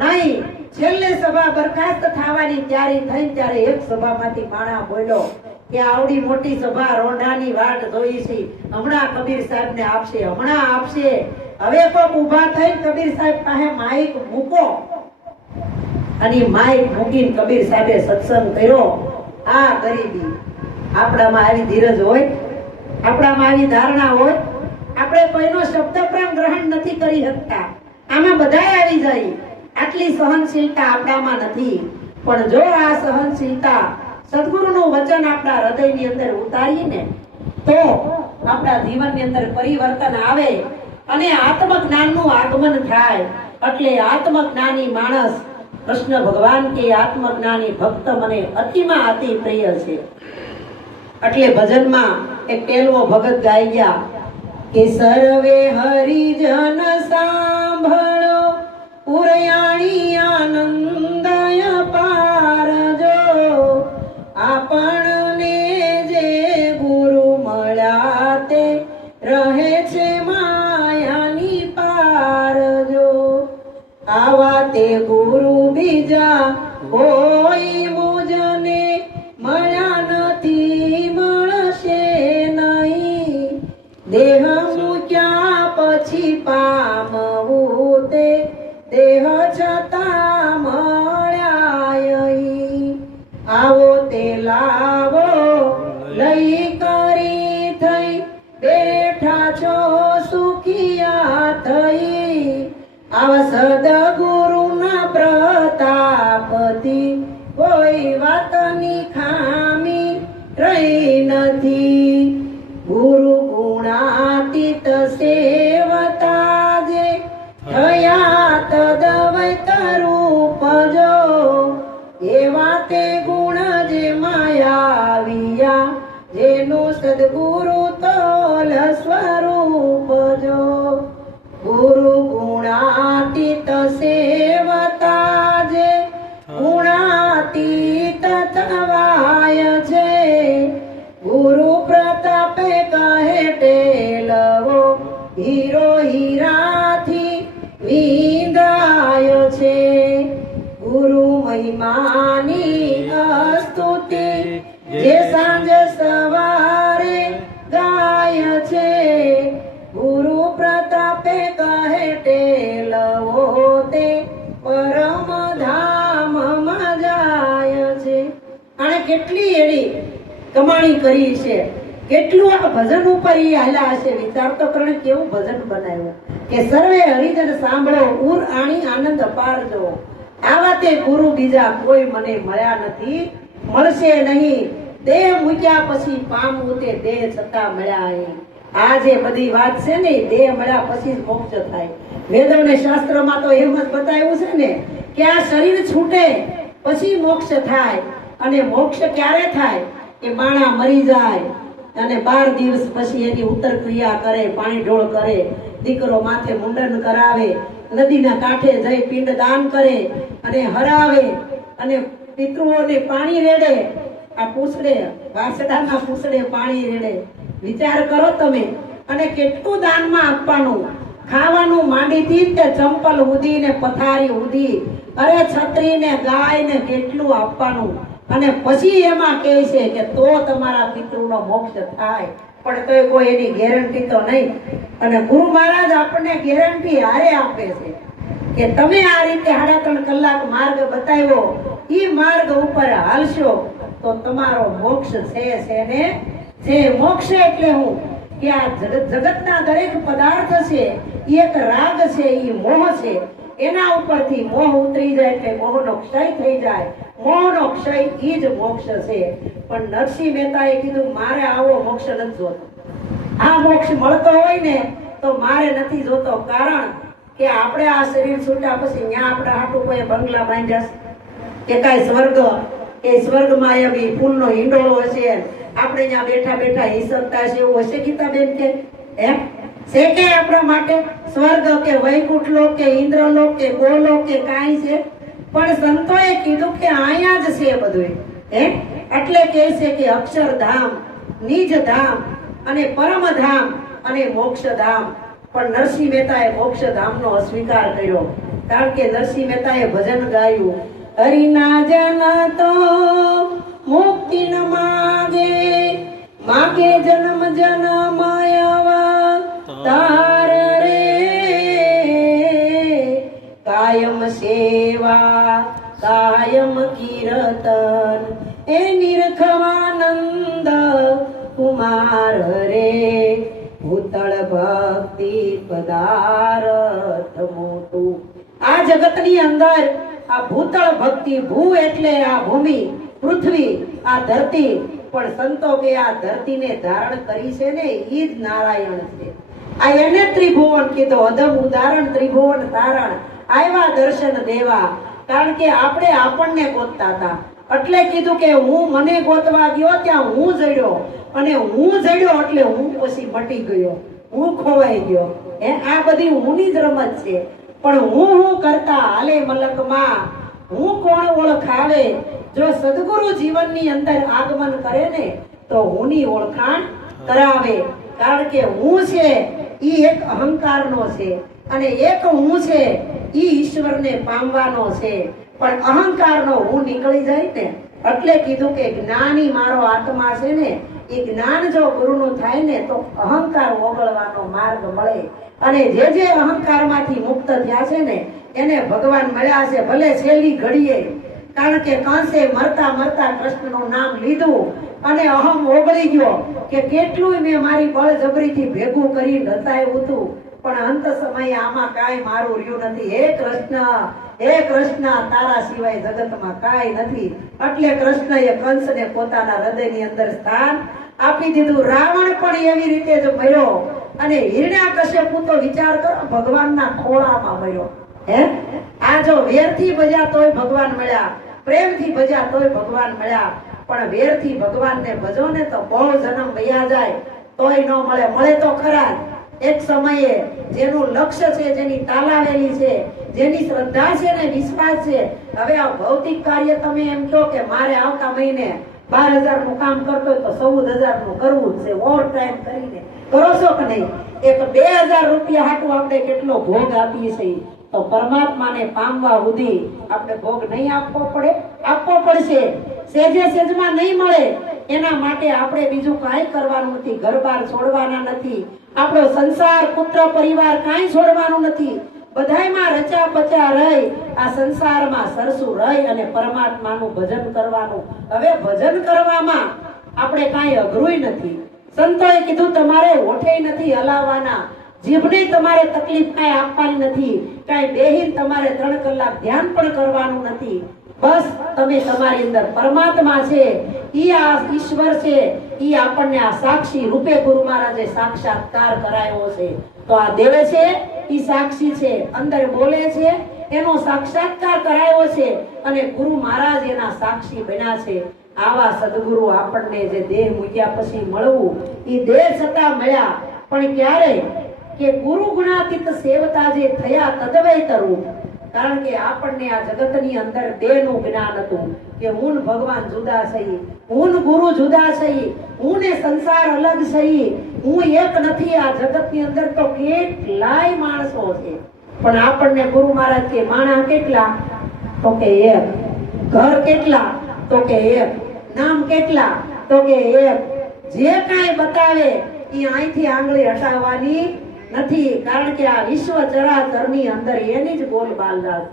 નહીં. છેલ્લે સભા બરખાસ્ત થવાની તૈયારી થઈ ત્યારે એક સભામાંથી માણા બોલ્યો કે આવડી મોટી સભા રોંઢાની વાટ જોઈ છે, હમણાં કબીર સાહેબને આપશે, હમણાં આપશે. હવે કોક ઊભા થઈ કબીર સાહેબ પાસે માઈક મૂકો અને માઈક મૂકીને કબીર સાહેબે સત્સંગ કર્યો. આ ગરીબી. આપણામાં આવી ધીરજ હોય, આપણામાં આવી ધારણા હોય, આપણે કોઈનો શબ્દ પણ ગ્રહણ નથી કરી શકતા, આમાં બધાય આવી જાય. આટલી સહનશીલતા આપણામાં નથી. પણ જો આ સહનશીલતા સદગુરુનું વચન આપણા હૃદયની અંદર ઉતારીએ ને તો આપણા જીવનની અંદર પરિવર્તન આવે અને આત્મજ્ઞાનનું આગમન થાય. એટલે આત્મજ્ઞાની માણસ, કૃષ્ણ ભગવાન કે આત્મજ્ઞાની ભક્ત મને અતિમાં અતિ પ્રિય છે. એટલે ભજનમાં એક પહેલો ભગત ગાઈ ગયા કે સર્વે હરિજન સાંભળો પુરયાણી આનંદય પારજો આપણને જે ગુરુ મળ્યા તે રહે છે માયાની પારજો આવા તે ગુરુ બીજા કોઈ મુજને મળ્યા નથી મળશે નહીં દેહ મૂક્યા પછી પામવું તે દેહ છતાં મળ્યા અહીં આવો તે લાવો લઈ કરી થઈ બેઠા છો સુખિયા થઈ આવા સદગુરુના પ્રતાપથી કોઈ વાતની ખામી રહી નથી ગુરુ ગુણાતીત સેવતા જે થયા તદવૈત રૂપ જો એવા તે ગુણ જે માયાવિયા જેનું સદગુરુ તોલ સ્વરૂપ જો ગુરુ ગુણાતીત સેવતા જે ગુણાતીત થવાય છે ગુરુ પ્રતાપે કહે ટેલવો હીરો હીરાથી વિંધાય છે ગુરુ મહિમાની સ્તુતિ જે સાંજ સવારે ગાય છે ગુરુ પ્રતાપે કહે ટેલવો તે પરમ ધામમાં જાય છે આણે કેટલી એડી કમાણી કરી છે કેટલું આ ભજન ઉપર ઈ હાલ્યા હશે વિચાર તો કરો કેવું ભજન બનાવ્યું કે સર્વે હરિજન સાંભળો ઉર આણી આનંદ અપારજો આવા તે ગુરુ બીજા કોઈ મને મળ્યા નથી મળશે નહીં દેહ મૂક્યા પછી પામવું તે દેહ છતાં મળ્યા અહીં આ જે બધી વાત છે ને દેહ મળ્યા પછી જ મોક્ષ થાય વેદો ને શાસ્ત્રોમાં તો એમ જ બતાવ્યું છે ને કે આ શરીર છૂટે પછી મોક્ષ થાય અને મોક્ષ ક્યારે થાય કે માણા મરી જાય અને 12 દિવસ પછી એની ઉત્તર ક્રિયા કરે પાણી ઢોળ કરે દીકરો માથે મુંડન કરાવે નદીના કાંઠે જઈ પિંડ દાન કરે અને હરાવે અને પિતૃઓને પાણી રેડે આ પૂછડે વાસડાના પૂછડે પાણી રેડે વિચાર કરો તમે અને કેટલું દાનમાં આપવાનું ખાવાનું માંડીથી તે ચંપલ ઉધી ને પથારી ઉધી અરે છત્રી ને ગાય ને કેટલું આપવાનું અને પછી એમાં કહે છે કે તો તમારા પિતૃનો મોક્ષ થાય પણ તો કોઈ એની ગેરંટી તો નહીં અને ગુરુ મહારાજ આપણને ગેરંટી હારે આપે છે કે તમે આ રીતે 3.5 કલાક માર્ગ બતાવ્યો ઈ માર્ગ ઉપર હાલશો તો તમારો મોક્ષ છે ને છે મોક્ષ એટલે હું કે આ જગતના દરેક પદાર્થ છે એક રાગ છે ઈ મોહ છે એના ઉપરથી મોહ ઉતરી જાય એટલે મોહનો ક્ષય થઈ જાય મોહનો ક્ષય ઈ જ મોક્ષ છે પણ નરસિંહ મહેતાએ કીધું મારે આવો મોક્ષ નથી જોતો આ મોક્ષ મળતો હોય ને તો મારે નથી જોતો કારણ કે આપણે આ શરીર છૂટ્યા પછી ત્યાં આપણે હાટું કોઈ બંગલા બાંધ્યા કે કાંઈ સ્વર્ગ કે સ્વર્ગમાં એવી ફૂલનો હિંડોળો હશે આપણે ત્યાં બેઠા બેઠા હિસકતા છે એવું હશે ગીતાબેન કે એમ છે કે આપણા માટે સ્વર્ગ કે વૈકુંઠ લોક કે ઇન્દ્રલોક કે ગોલોક કે કાંઈ છે પણ સંતોએ કીધું કે અહીંયા જ છે બધું એટલે કહે છે કે અક્ષરધામ નિજ ધામ અને પરમધામ અને મોક્ષધામ પણ નરસિંહ મહેતાએ મોક્ષધામનો અસ્વીકાર કર્યો કારણ કે નરસિંહ મહેતાએ ભજન ગાયું હરિના જન તો મુક્તિ ન માગે માગે જન્મ જન્મ તાર રે કાયમ સેવા કાયમ કીર્તન એ નિરખવાનંદ કુમાર રે ભૂતળ ભક્તિ પદાર્થ મોટું આ જગતની અંદર આ ભૂતળ ભક્તિ ભૂ એટલે આ ભૂમિ પૃથ્વી આ ધરતી પણ સંતો કે આ ધરતીને ધારણ કરી છે ને ઈ જ નારાયણ છે આ એને ત્રિભુવન કીધો અધમ ઉદાહરણ ત્રિભુવન ધારણ આવ્યા દર્શન દેવા કારણ કે આપણે આપણને ગોતતા હતા એટલે કીધું કે હું મને ગોતવા ગયો ત્યાં હું જડ્યો અને હું જડ્યો એટલે હું પછી મટી ગયો હું ખોવાઈ ગયો. આ બધી હુંની જ રમત છે. પણ હું કરતા હાલે મલકમાં હું કોણ ઓળખાવે. જો સદગુરુ જીવનની અંદર આગમન કરે ને તો હુંની ઓળખાણ કરાવે. કારણ કે હું છે ઈ એક અહંકારનો છે અને એક હું છે ઈ ઈશ્વરને પામવાનો છે. પણ અહંકારનો હું નીકળી જાય ને એટલે કીધું કે જ્ઞાની મારો આત્મા છે ને એ જ્ઞાન જો ગુરુનું થાય ને તો અહંકાર ઓગળવાનો માર્ગ મળે. અને જે અહંકારમાંથી મુક્ત થયા છે ને એને ભગવાન મળ્યા છે, ભલે છેલ્લી ઘડીએ. કારણ કે કંસે મરતા મરતા કૃષ્ણનું નામ લીધું અને અહમ ઓગળી ગયો કે કેટલું મેં મારી બળજબરીથી ભેગું કરી રચાયું હતું, પણ અંત સમયે આમાં કાંઈ મારું રહ્યું નથી. હે કૃષ્ણ તારા સિવાય જગતમાં કાંઈ નથી. એટલે કૃષ્ણએ કંસને પોતાના હૃદયની અંદર સ્થાન આપી દીધું. રાવણ પણ એવી રીતે જ મર્યો અને હિરણ્યકશ્યપુ તો વિચાર કરો ભગવાનના ખોળામાં મર્યો. આ જો વેરથી ભજ્યા તોય ભગવાન મળ્યા, પ્રેમથી ભજ્યા તોય ભગવાન મળ્યા. પણ વેરથી ભગવાનને ભજો ને તો બહુ જન્મ વયા જાય તોય ન મળે. મળે તો ખરા એક સમયે. જેનું લક્ષ્ય છે, જેની તાલાવેલી છે, જેની શ્રદ્ધા છે ને વિશ્વાસ છે. હવે આ ભૌતિક કાર્ય તમે એમ કહો કે મારે આવતા મહિને 12,000 નું કામ કરતો તો 14,000 નું કરવું જ છે, ઓવર ટાઈમ કરીને કરો છો કે નહીં? એક 2,000 રૂપિયા હાટું આપણે કેટલો ભોગ આપીએ છીએ, તો પરમાત્માને પામવા સુધી આપણે ભોગ નહીં આપવો પડશે. સેજમાં નહીં મળે એના માટે આપણે બીજું કાંઈ કરવાનું નથી. ઘર-બાર છોડવાના નથી, આપણો સંસાર પુત્ર પરિવાર કાંઈ છોડવાનું નથી. બધાયમાં રચા પચા રહી આ સંસારમાં સરસું રહી અને પરમાત્માનું ભજન કરવાનું. હવે ભજન કરવામાં આપણે કાંઈ અઘરુંય નથી. સંતોએ કીધું તમારે હોઠે નથી હલાવવાના, જીભને તમારે તકલીફ કાંઈ આપવાની નથી, કાંઈ બેહીને તમારે 3 કલાક ધ્યાન પણ કરવાનું નથી. બસ તમે તમારી અંદર પરમાત્મા છે, ઈ આ ઈશ્વર છે, ઈ આપણને આ સાક્ષી રૂપે ગુરુ મહારાજે સાક્ષાત્કાર કરાયો છે. તો આ દેવ છે ઈ સાક્ષી છે, અંદર બોલે છે એનો સાક્ષાત્કાર કરાયો છે અને ગુરુ મહારાજ એના સાક્ષી બન્યા છે. આવા સદગુરુ આપણને જે દેહ મૂક્યા પછી મળવું, ઈ દેહ છતાં મળ્યા. પણ ક્યારે કે ગુરુ ગુણાતીત સેવતા જે થયા તદવૈતરું. કારણ કે આપણને આ જગતની અંદર દેહનું જ્ઞાન હતું કે હું ભગવાન જુદા છે, હું ગુરુ જુદા છે, હું ને સંસાર અલગ છે, હું એક નથી. આ જગતની અંદર તો કેટલાય માણસો છે, પણ આપણને ગુરુ મહારાજ કે માણસ કેટલા? તો કે એક. ઘર કેટલા? તો કે એક. નામ કેટલા? તો કે એક. જે કાંઈ બતાવે એ અહીંથી આંગળી હટાવવાની નથી. કારણ કે આ વિશ્વ ચરાચરની અંદર એની જ બોલબાલ રાજ,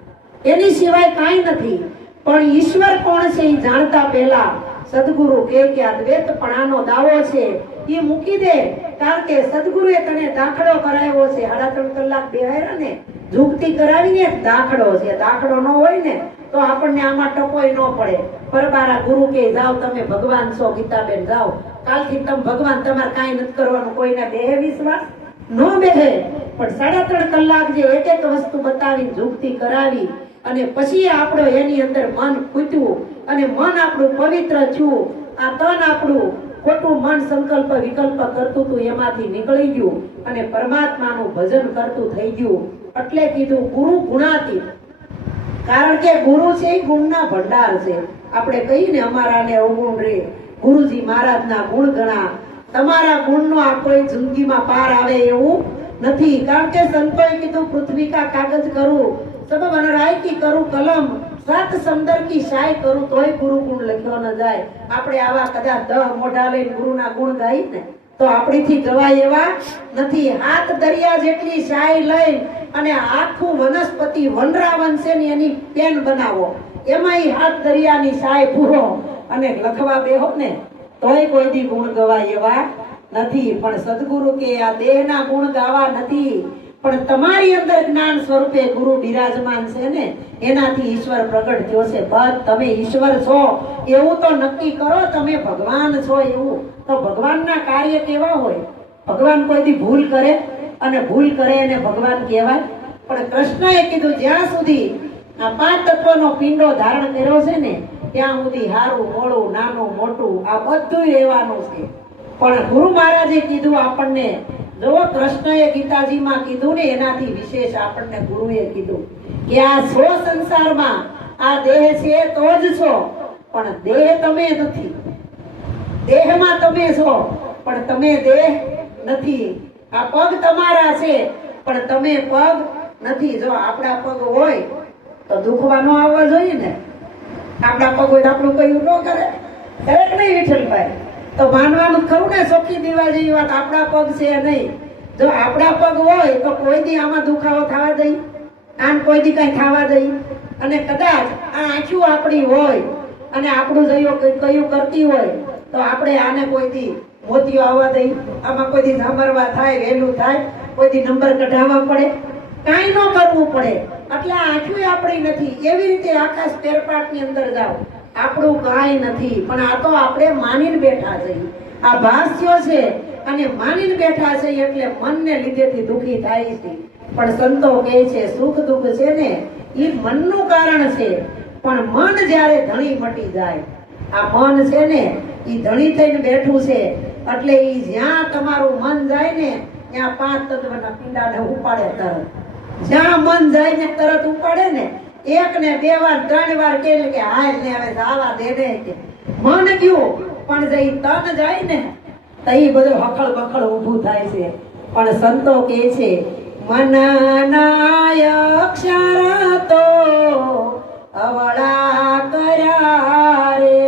એની સિવાય કાંઈ નથી. પણ ઈશ્વર કોણ છે એ જાણતા પહેલા સદગુરુ કે આ દ્વૈતપણાનો દાવો છે એ મૂકી દે. કારણ કે સદગુરુએ તને દાખલો કરાવ્યો છે. 3.5 કલાક બેહાયરા ને ઝુકતી કરાવીને દાખલો છે. દાખલો ન હોય ને તો આપણને આમાં ટકોય ન પડે. પરબારા ગુરુ કે જાઓ તમે ભગવાન છો, ગીતાબેન જાઓ, કાલથી તમે ભગવાન, તમારે કાંઈ નથી કરવાનું. કોઈના દેહ વિશ્વાસ નો બેહે. પણ 3.5 કલાક જે એક વસ્તુ બતાવી ઝુકતી કરાવી અને પછી આપણો એની અંદર મન ખૂટ્યું અને મન આપણું પવિત્ર થયું. આ તન આપણું ખોટું મન સંકલ્પ વિકલ્પ કરતું હતું એમાંથી નીકળી ગયું અને પરમાત્માનું ભજન કરતું થઈ ગયું. એટલે કીધું ગુરુ ગુણાતીત. કારણ કે ગુરુ છે એ ગુણના ભંડાર છે. આપણે કહીએ ને અમારાને અવગુણ રે, ગુરુજી મહારાજના ગુણ ગણા. તમારા ગુણનો આ કોઈ જિંદગીમાં પાર આવે એવું નથી. કારણ કે સંતોએ કીધું પૃથ્વી કા કાગજ કરું, સબ વનરાય કી કરું કલમ, 7 સમંદર કી શાય કરું તોય ગુરુ ગુણ લખ્યો ન જાય. આપણે આવા કદાચ 10 મોઢા લઈને ગુરુના ગુણ ગાઈ ને તો આપણીથી ગવાય એવા નથી. હાથ દરિયા જેટલી શાય લઈ અને આખું વનસ્પતિ વનરાવન છે ને એની પેન બનાવો, એમાંય હાથ દરિયાની શાય પૂરો અને લખવા બેહો ને તોય કોઈ દી ગુણ ગવાય એવા નથી. પણ સદગુરુ કે આ દેહના ગુણ ગાવા નથી, પણ તમારી અંદર જ્ઞાન સ્વરૂપે ગુરુ બિરાજમાન છે ને એનાથી ઈશ્વર પ્રગટ થયો છે. બસ તમે ઈશ્વર છો એવું તો નક્કી કરો, તમે ભગવાન છો એવું. તો ભગવાનના કાર્ય કેવા હોય? ભગવાન કોઈ દી ભૂલ કરે અને ભૂલ કરે એને ભગવાન કહેવાય? પણ કૃષ્ણએ કીધું જ્યાં સુધી આ 5 તત્વનો પિંડો ધારણ કર્યો છે ને ત્યાં સુધી હારું મોડું નાનું મોટું આ બધું રહેવાનું છે. પણ ગુરુ મહારાજે કીધું આપણને જો કૃષ્ણએ ગીતાજીમાં કીધું ને એનાથી વિશેષ આપણને ગુરુએ કીધું કે આ સો સંસારમાં આ દેહ છે તો જ છો, પણ દેહ તમે નથી. દેહમાં તમે છો પણ તમે દેહ નથી. આ પગ તમારા છે પણ તમે પગ નથી. જો આપણા પગ હોય તો દુખવા ન આવવા જોઈએ ને. આપણા પગ હોય તો આપણું કયું ન કરે, દરેક નહીં વિઠ્ઠલભાઈ? તો માનવાનું ખરું ને, ચોખ્ખી દીવા જેવી વાત. આપણા પગ છે નહીં. જો આપણા પગ હોય તો કોઈ દી આમાં દુખાવો થવા દઈ, આમ કોઈ દી કઈ થવા દઈ. અને કદાચ આ આંખું આપણી હોય અને આપણું કયું કરતી હોય તો આપણે આને કોઈ દી મોતિયો આવવા દઈ, આમાં કોઈ દી ઝામરવા થાય, વહેલું થાય, કોઈ દી નંબર કઢાવવા પડે, કાંઈ ન કરવું પડે. એટલે આંખું આપણી નથી. એવી રીતે આખા સ્પેર પાર્ટ ની અંદર જાઓ, આપણું કાંઈ નથી. પણ આ તો આપણે માનીને બેઠા છે. આ ભાસ્યો છે અને માનીને બેઠા છે એટલે મનને લીધેથી દુખી થાય છે. પણ સંતો કહે છે સુખ દુઃખ છે ને એ મનનું કારણ છે. પણ મન જ્યારે ધણી મટી જાય, આ મન છે ને એ ધણી થઈને બેઠું છે એટલે એ જ્યાં તમારું મન જાય ને ત્યાં 5 તત્વના પીંડાને ઉપાડે તરત. જ્યાં મન જાય ને તરત ઉપાડે ને. 1 ને 2 વાર 3 વાર કે હાલ ને હવે જાવા દે દે કે મન ગયું. પણ જે તન જાય ને તો એ બધું હખળ બખળ ઊભું થાય છે. પણ સંતો કહે છે મનના અક્ષર તો અવળા કર્યા રે,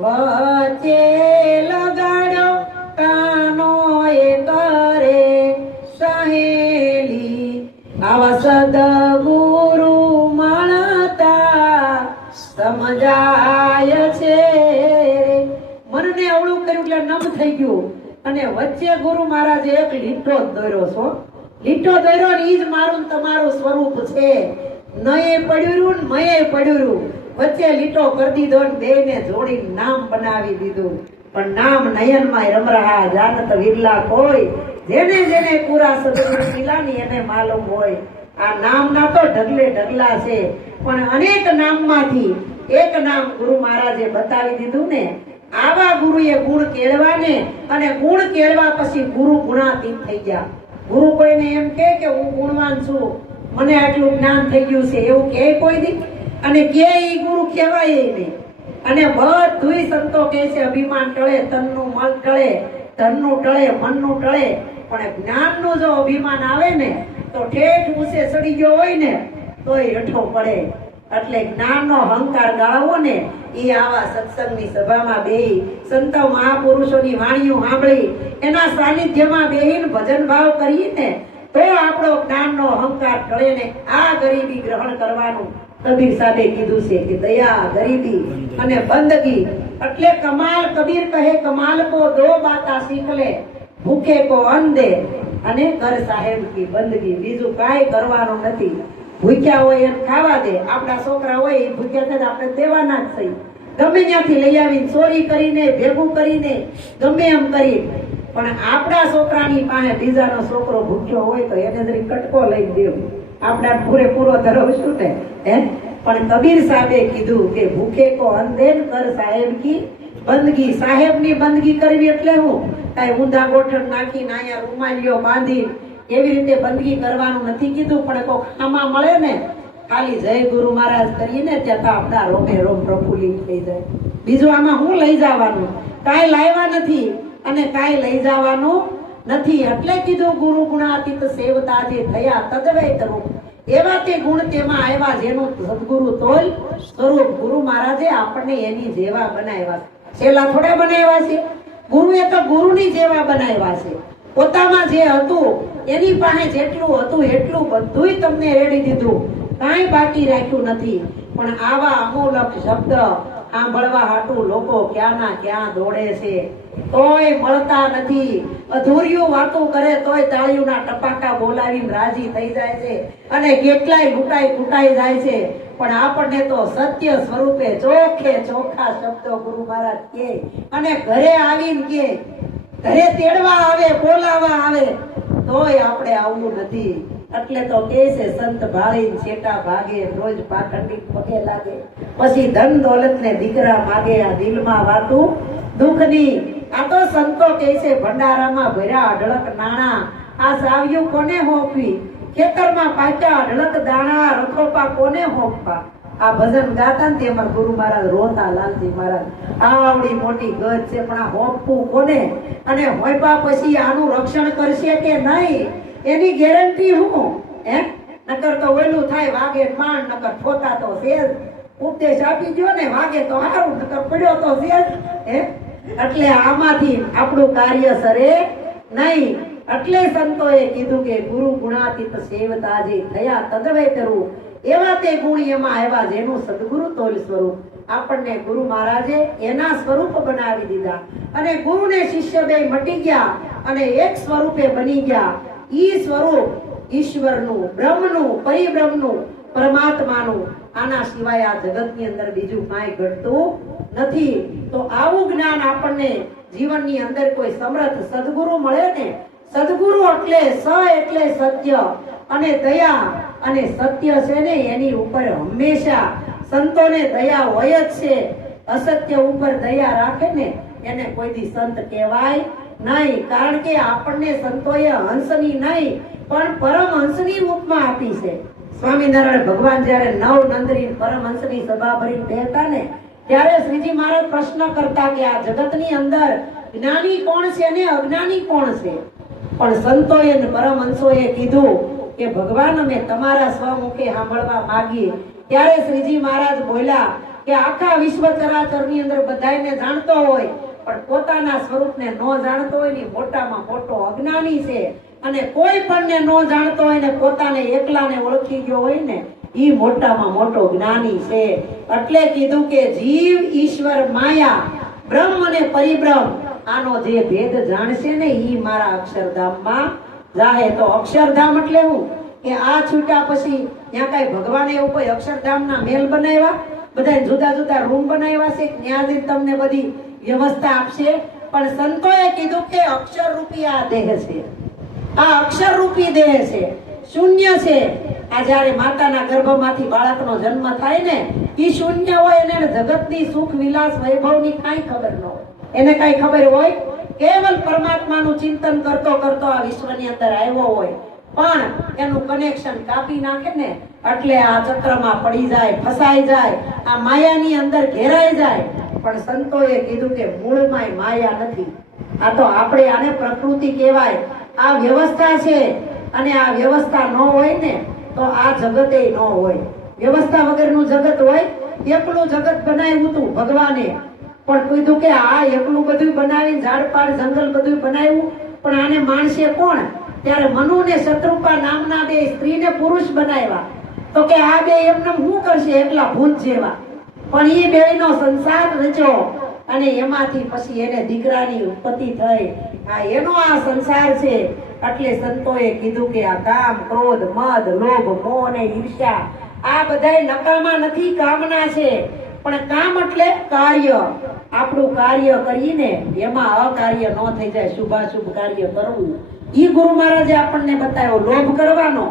વચ્ચે લગાડો કાનો એ કરે સહેલી. આવા સદગુરુ મળતા સમજાય છે. મનને અવળું કર્યું એટલે નમ થઈ ગયું. અને વચ્ચે ગુરુ મહારાજે એક લીટો દોર્યો છો. લીટો દોર્યો ને ઈ જ મારું તમારું સ્વરૂપ છે. નયે પડ્યું ને મયે પડ્યું, વચ્ચે લીટો કરી દીધો ને બેને જોડી નામ બનાવી દીધું. પણ નામ નયનમાં રમરહા જાનત વિરલા કોઈ, જેને જેને પૂરા સદગુરુ મિલાની એને માલુમ હોય. આ નામના તો ઢગલે ઢગલા છે. પણ અનેક નામમાંથી એક નામ ગુરુ મહારાજે બતાવી દીધું ને. આવા ગુરુએ ગુણ કેળવાને, અને ગુણ કેળવા પછી ગુરુ ગુણાતીત થઈ ગયા. ગુરુ કોઈને એમ કે હું ગુણવાન છું, મને આટલું જ્ઞાન થઈ ગયું છે એવું કે કોઈ દી? અને કે ઈ ગુરુ કહેવાય નહીં. અને બધુંય સંતો કહે છે અભિમાન ટળે, તનનું મન ટળે, ધનનું ટળે, મનનું ટળે. પણ જ્ઞાનનું જો અભિમાન આવે ને તો ઠેઠ ઊંચે ચડી ગયો હોય ને તોય હેઠો પડે. એટલે જ્ઞાનનો અહંકાર ગાળવો ને એ આવા સત્સંગની સભામાં બેહી સંતો મહાપુરુષોની વાણીઓ સાંભળી એના સાનિધ્યમાં બેહીને ભજન ભાવ કરીને તો આપણો જ્ઞાનનો અહંકાર ટળે ને. આ ગરીબી ગ્રહણ કરવાનું કબીર સાહેબે કીધું છે કે દયા, ગરીબી અને બંદગી. એટલે કમાલ કબીર કહે કમાલ કો દો બાતા શીખ લે, ભૂખે કો અન્ન દે અને કર સાહેબ કી બંદગી. બીજું કાંઈ કરવાનું નથી. ભૂખ્યા હોય એને ખાવા દે. આપણા છોકરા હોય એ ભૂખ્યા થાય આપણે દેવાના જ થઈ. ગમે ત્યાંથી લઈ આવીને ચોરી કરીને ભેગું કરીને ગમે એમ કરી. પણ આપણા છોકરાની પાસે બીજાનો છોકરો ભૂખ્યો હોય તો એને જરી કટકો લઈ દેવું. આપણા પૂરેપૂરો ધરવશું ને પણ કબીર સાહેબે કીધું કે ભૂખે કો અંધેન કર સાહેબ કી બંદગી. સાહેબની બંદગી કરવી એટલે હું કાંઈ ઊંધા ગોઠણ નાખીને અહીંયા રૂમાલીઓ બાંધી એવી રીતે બંદગી કરવાનું નથી કીધું. પણ કોઈ ખામાં મળે ને ખાલી જય ગુરુ મહારાજ કરીને ત્યાં તો આપણા રોમે રોમ પ્રફુલ્લિત થઈ જાય. બીજું આમાં હું લઈ જવાનું? કાંઈ લાવ્યા નથી અને કાંઈ લઈ જવાનું નથી. એટલે કીધું ગુરુ ગુણાતીત સેવતા જે થયા તદવે તરૂપ. એવા તે ગુણ તેમાં આવ્યા જેનું સદગુરુ તોલ સ્વરૂપ. ગુરુ મહારાજે આપણને એની જેવા બનાવ્યા. છેલ્લા થોડા બનાવ્યા છે? ગુરુએ તો ગુરુની જેવા બનાવ્યા છે. પોતામાં જે હતું એની પાસે જેટલું હતું એટલું બધુંય તમને રેડી દીધું, કાંઈ બાકી રાખ્યું નથી. પણ આવા અમૂલક શબ્દ સાંભળવા હાટું લોકો ક્યાંના ક્યાં દોડે છે, તોય મળતા નથી. અધૂરિયું વાતો કરે તોય તાળીઓના ટપાકા બોલાવીને રાજી થઈ જાય છે અને કેટલાય લૂંટાઈ કૂટાઈ જાય છે. પણ આપણને તો સત્ય સ્વરૂપે ચોખ્ખે ચોખ્ખા શબ્દો ગુરુ મહારાજ કહે અને ઘરે આવીને કહે, ઘરે તેડવા આવે, બોલાવા આવે તોય આપણે આવવું નથી. એટલે તો કે છે સંત ભાળીને છેટા ભાગે, રોજ પાખંડી પગે લાગે, પછી ધન દોલત ને દીકરા માગે. આ દિલમાં વાતું દુઃખની આ તો સંતો કહે છે ભંડારામાં ભર્યા અઢળક નાણા, આ સાવ્યું કોને હોપવી, ખેતરમાં પાક્યા અઢળક દાણા, રખોપા કોને હોપવા. આ ભજન ગાતા ને તેમાં ગુરુ મહારાજ રોતા, લાલજી મહારાજ આવડી મોટી ગજ છે પણ આ હોપવું કોને, અને હોપ્યા પછી આનું રક્ષણ કરશે કે નહીં એની ગેરંટી હું. નકર તો ઓલું થાય વાગે માંડ, નકર ઠોતા તો સેજ. ઉપદેશ આપી ગયો ને વાગે તો હારું, નકર પડ્યો તો સેજ. એટલે આમાંથી આપણું કાર્ય સરે નહીં. એટલે સંતોએ કીધું કે ગુરુ ગુણાતીત સેવતાજે થયા તદવે તરું, એવા તે ગુણ એમાં આવ્યા જેનું સદગુરુ તોલ સ્વરૂપ. આપણને ગુરુ મહારાજે એના સ્વરૂપ બનાવી દીધા, અને ગુરુ ને શિષ્ય બે મટી ગયા અને એક સ્વરૂપે બની ગયા. ઈ સ્વરૂપ ઈશ્વરનું, બ્રહ્મનું, પરિબ્રહ્મનું, પરમાત્માનું. આના સિવાય આ જગતની અંદર બીજું કાંઈ ઘટતું નથી. તો આવું જ્ઞાન આપણને જીવનની અંદર કોઈ સમર્થ સદગુરુ મળે ને, સદગુરુ એટલે સ એટલે સત્ય અને દયા, અને સત્ય છે ને એની ઉપર હંમેશા સંતોને દયા હોય જ છે. અસત્ય ઉપર દયા રાખે ને એને કોઈ દી સંત કહેવાય નહીં. કારણ કે આપણને સંતોએ હંસની નહીં પણ પરમહંસની ઉપમા આપી છે. સ્વામિનારાયણ ભગવાન જયારે નવ નંદરી પરમહંસની સભા ભરીને બેઠા ને ત્યારે શ્રીજી મહારાજ પ્રશ્ન કરતા કે આ જગતની અંદર જ્ઞાની કોણ છે ને અજ્ઞાની કોણ છે. પણ સંતોએ ને પરમહંસોએ કીધું કે ભગવાન અમે તમારા સ્વમુખે સાંભળવા માંગીએ. ત્યારે શ્રીજી મહારાજ બોલ્યા કે આખા વિશ્વ ચરાચરની અંદર બધાયને જાણતો હોય પણ પોતાના સ્વરૂપને ન જાણતો હોય ને મોટામાં મોટો અજ્ઞાની છે. અને કોઈ પણને ન જાણતો હોય ને પોતાને એકલાને ઓળખી ગયો હોય ને ઈ મોટામાં મોટો જ્ઞાની છે. એટલે કીધું કે જીવ, ઈશ્વર, માયા, બ્રહ્મ અને પરિબ્રહ્મ, આનો જે ભેદ જાણશે ને ઈ મારા અક્ષરધામમાં જાહે. તો અક્ષરધામ એટલે હું કે આ છૂટા પછી ત્યાં કઈ ભગવાને એવું કોઈ અક્ષરધામના મેલ બનાવ્યા, બધા જુદા જુદા રૂમ બનાવ્યા છે, ત્યાં જ તમને બધી વ્યવસ્થા આપશે. પણ સંતોએ કીધું કે અક્ષર રૂપી આ દેહ છે, આ અક્ષર રૂપી દેહ છે, શૂન્ય છે. આ જયારે માતાના ગર્ભમાંથી બાળકનો જન્મ થાય ને ઈ શૂન્ય હોય, એને જગતની સુખ વિલાસ વૈભવની કાંઈ ખબર ન હોય. એને કાંઈ ખબર હોય કેવલ પરમાત્માનું ચિંતન કરતો કરતો આ વિશ્વની અંદર આવ્યો હોય, પણ એનું કનેક્શન કાપી નાખે ને એટલે આ ચક્રમાં પડી જાય, ફસાઈ જાય, આ માયાની અંદર ઘેરાઈ જાય. પણ સંતોએ કીધું કે મૂળમાં માયા નથી. આ તો આપણે આને પ્રકૃતિ કહેવાય. આ વ્યવસ્થા છે, અને આ વ્યવસ્થા ન હોય ને તો આ જગતે ન હોય. વ્યવસ્થા વગરનું જગત હોય. એકલું જગત બનાવ્યું હતું ભગવાને, પણ કીધું કે આ એકલું બધું બનાવી ઝાડપાડ જંગલ બધું બનાવ્યું, પણ આને માણસે કોણ? ત્યારે મનુ ને શત્રુપા નામના બે સ્ત્રીને પુરુષ બનાવ્યા. તો કે આ બે એમને શું કરશે એકલા ભૂત જેવા? પણ એ બેયનો સંસાર રચ્યો અને એમાંથી પછી એને દીકરાની ઉત્પત્તિ થઈ. આ એનો આ સંસાર છે. એટલે સંતોએ કીધું કે આ કામ, ક્રોધ, મદ, લોભ, મોહ અને ઈર્ષ્યા આ બધાય નકામા નથી, કામના છે. પણ કામ એટલે કાર્ય. આપણું કાર્ય કરીને એમાં અકાર્ય ન થઈ જાય, શુભાશુભ કાર્ય કરવું. ઈ ગુરુ મહારાજે આપણને બતાવ્યો. લોભ કરવાનો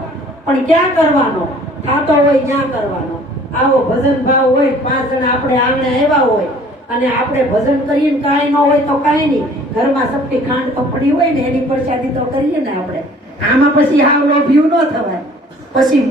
પણ ક્યાં કરવાનો? થાતો હોય ત્યાં કરવાનો. આવો ભજન ભાવ હોય, 5 જણા આપણે આંગણે આવ્યા હોય અને આપણે ભજન કરીએ ને કાંઈ ન હોય તો કાંઈ નહીં, ઘરમાં સપટી ખાંડ તો પડી હોય ને એની પ્રસાદી તો કરીએ ને આપણે. આમાં પછી હાવ લોભિયું ન થવાય. પછી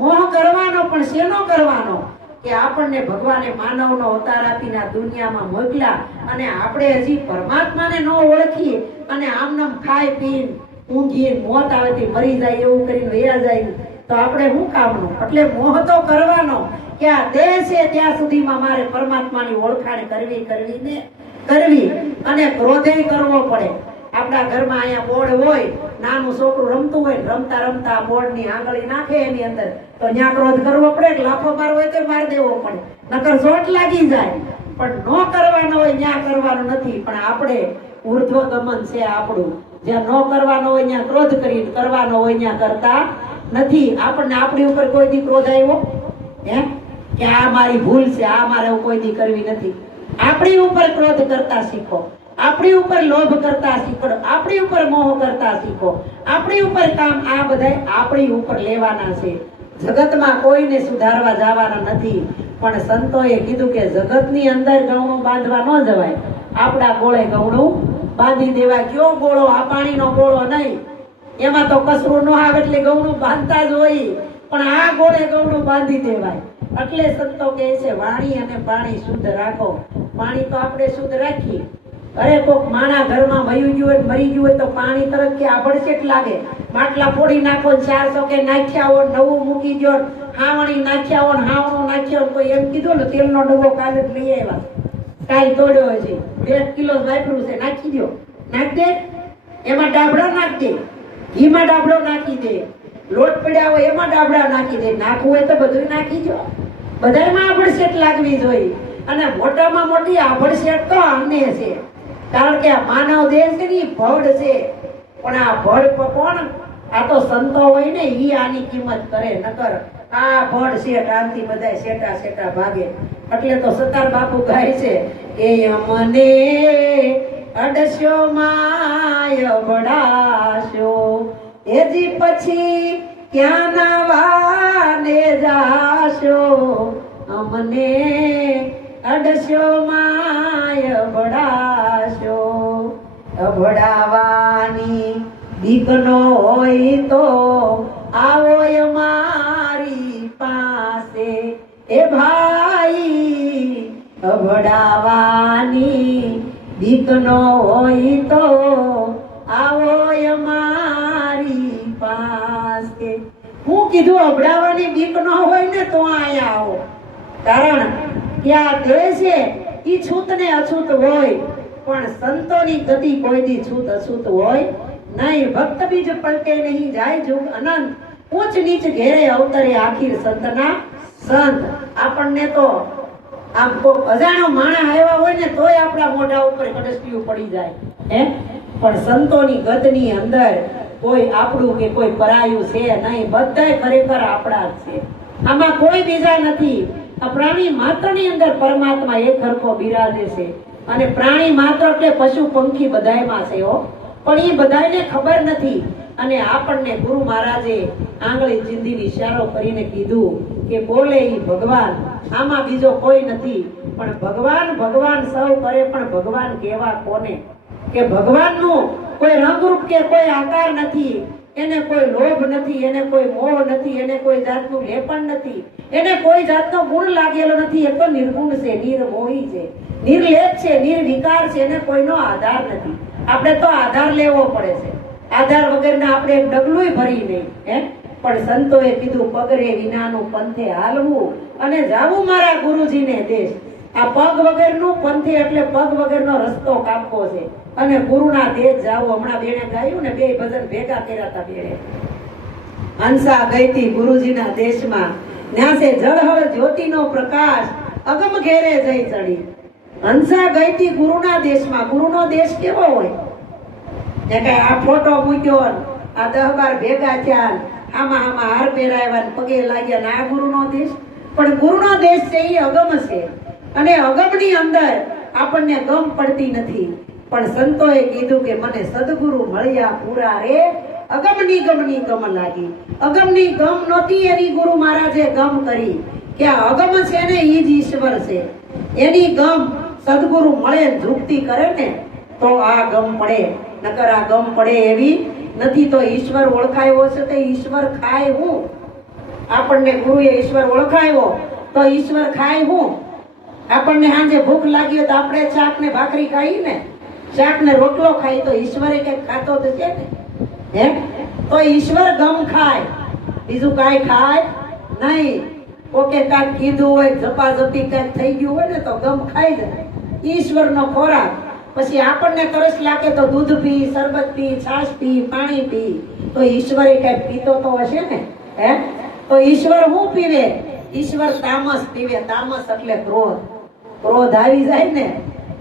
મોહ કરવાનો, પણ શેનો કરવાનો? કે આપણને ભગવાને માનવનો અવતાર આપીને આ દુનિયામાં મોકલ્યા અને આપણે હજી પરમાત્માને ન ઓળખીએ અને આમનામ ખાઈ પીને ઊંઘીએ મોત આવે મરી જાય એવું કરીને વયા જાય તો આપણે શું કામનું? એટલે મોહ તો કરવાનો કે આ દેહ છે ત્યાં સુધીમાં મારે પરમાત્માની ઓળખાણ કરવી અને ક્રોધે કરવો પડે. આપણા ઘરમાં અહીંયા બોર્ડ હોય, નાનું છોકરું રમતું હોય, રમતા રમતા બોર્ડની આંગળી નાખે એની અંદર તો ત્યાં ક્રોધ કરવો પડે કે લાફો મારવો હોય તો માર દેવો પડે, નકર ચોટ લાગી જાય. પણ ન કરવાનો હોય ત્યાં કરવાનું નથી. પણ આપણે ઉર્ધ્વ ગમન છે આપણું. જ્યાં ન કરવાનો હોય ત્યાં ક્રોધ કરી, કરવાનો હોય ત્યાં કરતા નથી. આપણને આપણી ઉપર કોઈ દી ક્રોધ આવ્યો કે આ મારી ભૂલ છે, આ મારે કોઈ દી કરવી નથી? આપણી ઉપર ક્રોધ કરતા શીખો, આપણી ઉપર લોભ કરતા શીખો, આપણી ઉપર મોહ કરતા શીખો, આપણી ઉપર કામ. આ બધા આપણી ઉપર લેવાના છે. જગતમાં કોઈને સુધારવા જવાના નથી. પણ સંતોએ કીધું કે જગતની અંદર ગૌણું બાંધવા ન જવાય. આપણા ગોળે ગવણું બાંધી દેવા. કયો ગોળો? આ પાણીનો ગોળો નહીં, એમાં તો કસરું ન આવે એટલે ગવણું બાંધતા જ હોય, પણ આ ગોળે ગવણું બાંધી દેવાય. એટલે સંતો કહે છે વાણી અને પાણી શુદ્ધ રાખો. પાણી તો આપણે શુદ્ધ રાખીએ. અરે કોક માણા ઘરમાં વયું ગયું હોય મરી ગયું હોય તો પાણી તરત કે આભડસેટ લાગે. માટલા ફોડી નાખો, 400 કે નાખ્યા હોય, નવું મૂકી દો, હાવણી નાખ્યા હોય, હાવણું નાખ્યો હોય. કોઈ એમ કીધું ને તેલનો ડબ્બો કાલે જ લઈ આવ્યા, કાલ તોડ્યો છે, 1 કિલો વાપર્યું છે, નાખી દો. નાખ દે, એમાં ડાબડા નાખ દે, ઘીમાં ડાબડો નાખી દે, લોટ પડ્યા હોય એમાં ડાબડા નાખી દે. નાખવું હોય તો બધું નાખી દો. બધામાં આભડસેટ લાગવી જોઈએ. અને મોટામાં મોટી આભડસેટ તો આને છે, કારણ કે આ માનવ દેહ છે ને ભડ છે. પણ આ ભડ કોણ? આ તો સંતો હોય ને ઈ આની કિંમત કરે. નકર આ ભડ શેઠ આનથી બધાય શેઠા શેઠા ભાગે. એટલે તો સતાર બાપુ ગાય છે કે અમને અડસ્યો માય બડાશો, એજી પછી ક્યાં નાવાને જાશો. અમને અડસ્યો માય બડાશો, અભડાવાની બીક નો હોય તો આવો અમારી પાસે. એ ભાઈ અભડાવાની બીક નો હોય તો આવો અમારી પાસે. હું કીધું અભડાવાની બીક ન હોય ને તો અહીંયા આવો. કારણ કે આ દેહ છે ઈ છૂત ને અછૂત હોય, પણ સંતોની ગતિ કોઈ દી છૂત અછૂત હોય નહીં. ભક્ત બીજ પલટે નહીં, જાય જુગ અનંત, ઊંચ નીચ ઘેરે અવતરે આખીર સંતના સંત. આપણને તો આમ કોઈ અજાણ્યો માણસ આવ્યા હોય ને તોય આપણા મોઢા ઉપર કડસ્ટીયું પડી જાય હે. પણ સંતોની ગતની અંદર કોઈ આપણું કે કોઈ પરાયું છે નહીં, બધાય ખરેખર આપણા જ છે. આમાં કોઈ બીજા નથી. આ પ્રાણી માત્રની અંદર પરમાત્મા એક હરખો બિરાજે છે. અને પ્રાણી માત્ર એટલે પશુ પંખી બધાયમાં છે હો, પણ એ બધાયને ખબર નથી. અને આપણને ગુરુ મહારાજે આંગળી ચીંધીને ઇશારો કરીને કીધું કે બોલે ઈ ભગવાન, આમાં બીજો કોઈ નથી. પણ ભગવાન ભગવાન સૌ કરે, પણ ભગવાન કેવા કોને? કે ભગવાનનું કોઈ રંગરૂપ કે કોઈ આકાર નથી, એને કોઈ લોભ નથી, એને કોઈ મોહ નથી, એને કોઈ જાતનું લેપણ નથી, એને કોઈ જાતનો ગુણ લાગેલો નથી. એ તો નિર્ગુણ છે, નિર્મોહી છે, નિર્લેપ છે, નિર્વિકાર છે, એને કોઈનો આધાર નથી. આપણે તો આધાર લેવો પડે છે. આધાર વગરના આપણે એક ડગલું ભરી નહીં હે. પણ સંતોએ કીધું પગરે વિનાનું પંથે હાલવું અને જાવું મારા ગુરુજીને દેશ. આ પગ વગરનું પંથે એટલે પગ વગરનો રસ્તો કાપવો છે અને ગુરુના દેશ જાવું. હમણાં બેને ગાયું ને, 2 ભજન ભેગા કર્યા હતા બેને. હંસા ગઈતી ગુરુજીના દેશમાં, ત્યાં છે જળહળ જ્યોતિનો પ્રકાશ, અગમ ઘેરે જઈ ચડી. હંસા ગઈતી ગુરુના દેશમાં. ગુરુનો દેશ કેવો હોય? આ ફોટો મૂક્યો, આ 10-12 ભેગા થયા, આમાં હાર પહેરાવ્યા, પગે લાગ્યા, આ ગુરુનો દેશ. પણ ગુરુનો દેશ છે એ અગમ છે. અને અગમની અંદર આપણને ગમ પડતી નથી. પણ સંતોએ કીધું કે મને સદગુરુ મળ્યા પૂરા રે, અગમની ગમની ગમ લાગી. અગમની ગમ નહોતી, એની ગુરુ મહારાજે ગમ કરી કે આ અગમ છે ને ઈ જ ઈશ્વર છે. એની ગમ સદગુરુ મળે ધ્રુપતિ કરે ને તો આ ગમ પડે, નકર આ ગમ પડે એવી નથી. તો ઈશ્વર ઓળખાયો છે તો ઈશ્વર ખાય હું? આપણને ગુરુએ ઈશ્વર ઓળખાયો તો ઈશ્વર ખાય હું? આપણને સાંજે ભૂખ લાગી હોય તો આપણે શાક ને ભાખરી ખાઈ ને, શાક ને રોટલો ખાઈ, તો ઈશ્વરે કઈક ખાતો તો છે ને હે. તો ઈશ્વર ગમ ખાય, બીજું કાંઈ ખાય નહીં. ઓકે કાંઈક કીધું હોય, ઝપાઝપી કાંઈક થઈ ગયું હોય ને તો ગમ ખાઈ જાય, ઈશ્વરનો ખોરાક. પછી આપણને તરસ લાગે તો દૂધ પી, શરબત પી, છાશ પી, પાણી પી. તો ઈશ્વરે કઈક પીતો તો હશે ને હે. તો ઈશ્વર શું પીવે? ઈશ્વર તામસ પીવે. તામસ એટલે ક્રોધ. ક્રોધ આવી જાય ને,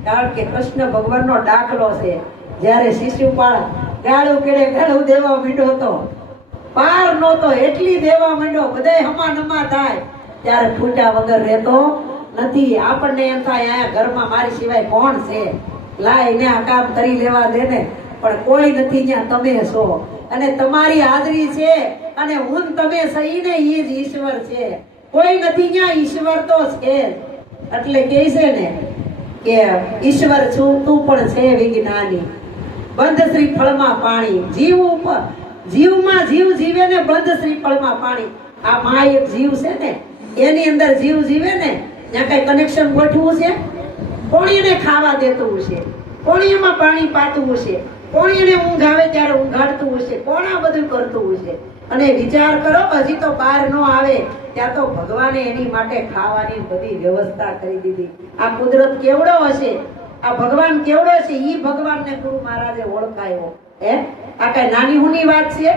કારણ કે કૃષ્ણ ભગવાનનો દાખલો છે. જ્યારે શિશુપાળ ગાળું કેડે ગાળું દેવા માંડ્યો તો પાર નહોતો, એટલી દેવા માંડ્યો, બધાય હમા થાય, ત્યારે ફૂટા વગર રહેતો નથી. આપણને એમ થાય આ ઘરમાં મારી સિવાય કોણ છે, લાઈને આ કામ કરી લેવા દે ને. પણ કોઈ નથી ત્યાં, તમે છો અને તમારી હાજરી છે અને હું તમે સહી ને એ જ ઈશ્વર છે. કોઈ નથી ત્યાં, ઈશ્વર તો છે. એટલે કહે છે ને કે ઈશ્વર છું તું પણ છે વિજ્ઞાની, બંધ શ્રીફળમાં પાણી, જીવ ઉપર જીવમાં જીવ જીવે ને બંધ શ્રીફળમાં પાણી. આ મા એક જીવ છે ને, એની અંદર જીવ જીવે ને, ત્યાં કઈ કનેક્શન ગોઠવું છે? કોણ એને ખાવા દેતું હશે? કોણ એમાં પાણી પાતું હશે? કોણ એને ઊંઘ આવે ત્યારે ઊંઘાડતું હશે? કોણ આ બધું કરતું હશે? અને વિચાર કરો, હજી તો બહાર ન આવે ત્યાં તો ભગવાને એની માટે ખાવાની બધી વ્યવસ્થા કરી દીધી. આ કુદરત કેવડો હશે, આ ભગવાન કેવડો છે, ઈ ભગવાનને ગુરુ મહારાજે ઓળખાયો. આ કઈ નાની હુની વાત છે?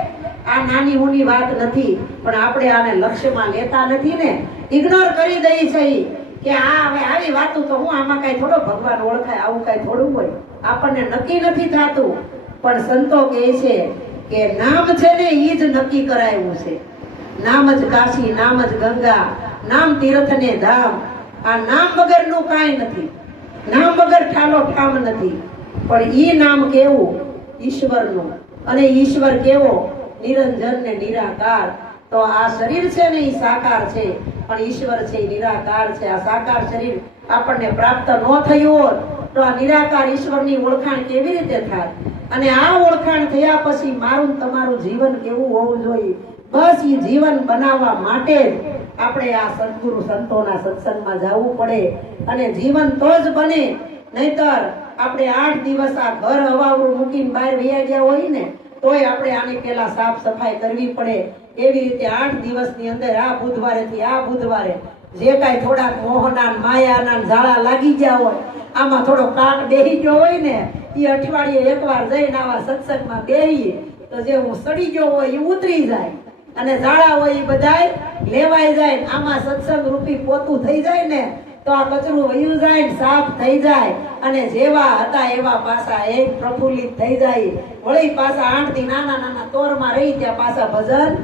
આ નાની હુની વાત નથી, પણ આપણે આને લક્ષ્યમાં લેતા નથી ને, ઇગ્નોર કરી દઈ છે કે આ હવે આવી વાતો તો હું આમાં કઈ થોડો ભગવાન ઓળખાય, આવું કઈ થોડું હોય. આપણને નક્કી નથી થતું, પણ સંતો કહે છે કે નામ છે ને ઈ જ નક્કી કરાયું છે. નામ જ કાશી, નામ જ ગંગા, નામ તીર્થ ને ધામ. આ નામ વગરનું કાંઈ નથી, નામ વગર ઠાલો ઠામ નથી. પણ ઈ નામ કેવું? ઈશ્વરનું. અને ઈશ્વર કેવો? નિરંજન ને નિરાકાર. તો આ શરીર છે ને ઈ સાકાર છે, પણ ઈશ્વર છે ઈ નિરાકાર છે. આ સાકાર શરીર આપણને પ્રાપ્ત ન થયું હોત તો આ નિરાકાર ઈશ્વરની ઓળખાણ કેવી રીતે થાય? અને આ ઓળખાણ થયા પછી મારું તમારું જીવન કેવું હોવું જોઈએ? બસ એ જીવન બનાવવા માટે જ આપણે આ સદગુરુ સંતોના સત્સંગમાં જવું પડે. અને જીવન તો જ બને, નહીતર આપણે 8 દિવસ આ ઘર હવાવરું મૂકીને બહાર વયા ગયા હોય ને તોય આપણે આની પેલા સાફ સફાઈ કરવી પડે. એવી રીતે 8 દિવસની અંદર આ બુધવારેથી આ બુધવારે જે કાંઈ થોડાક મોહના માયાના ઝાડા લાગી ગયા હોય, આમાં થોડો કાટ બેહી ગયો હોય ને, એ અઠવાડિયે એકવાર જઈને આવા સત્સંગમાં બેહીએ તો જે હું સડી ગયો હોય એ ઉતરી જાય, અને ઝાડા હોય એ બધાય લેવાઈ જાય. આમાં સત્સંગ રૂપી પોતું થઈ જાય ને તો આ કચરું વયું જાય, સાફ થઈ જાય, અને જેવા હતા એવા પાછા એક પ્રફુલ્લિત થઈ જાય. વળી પાછા 8 દી નાના નાના તોરમાં રહી ત્યાં પાછા ભજન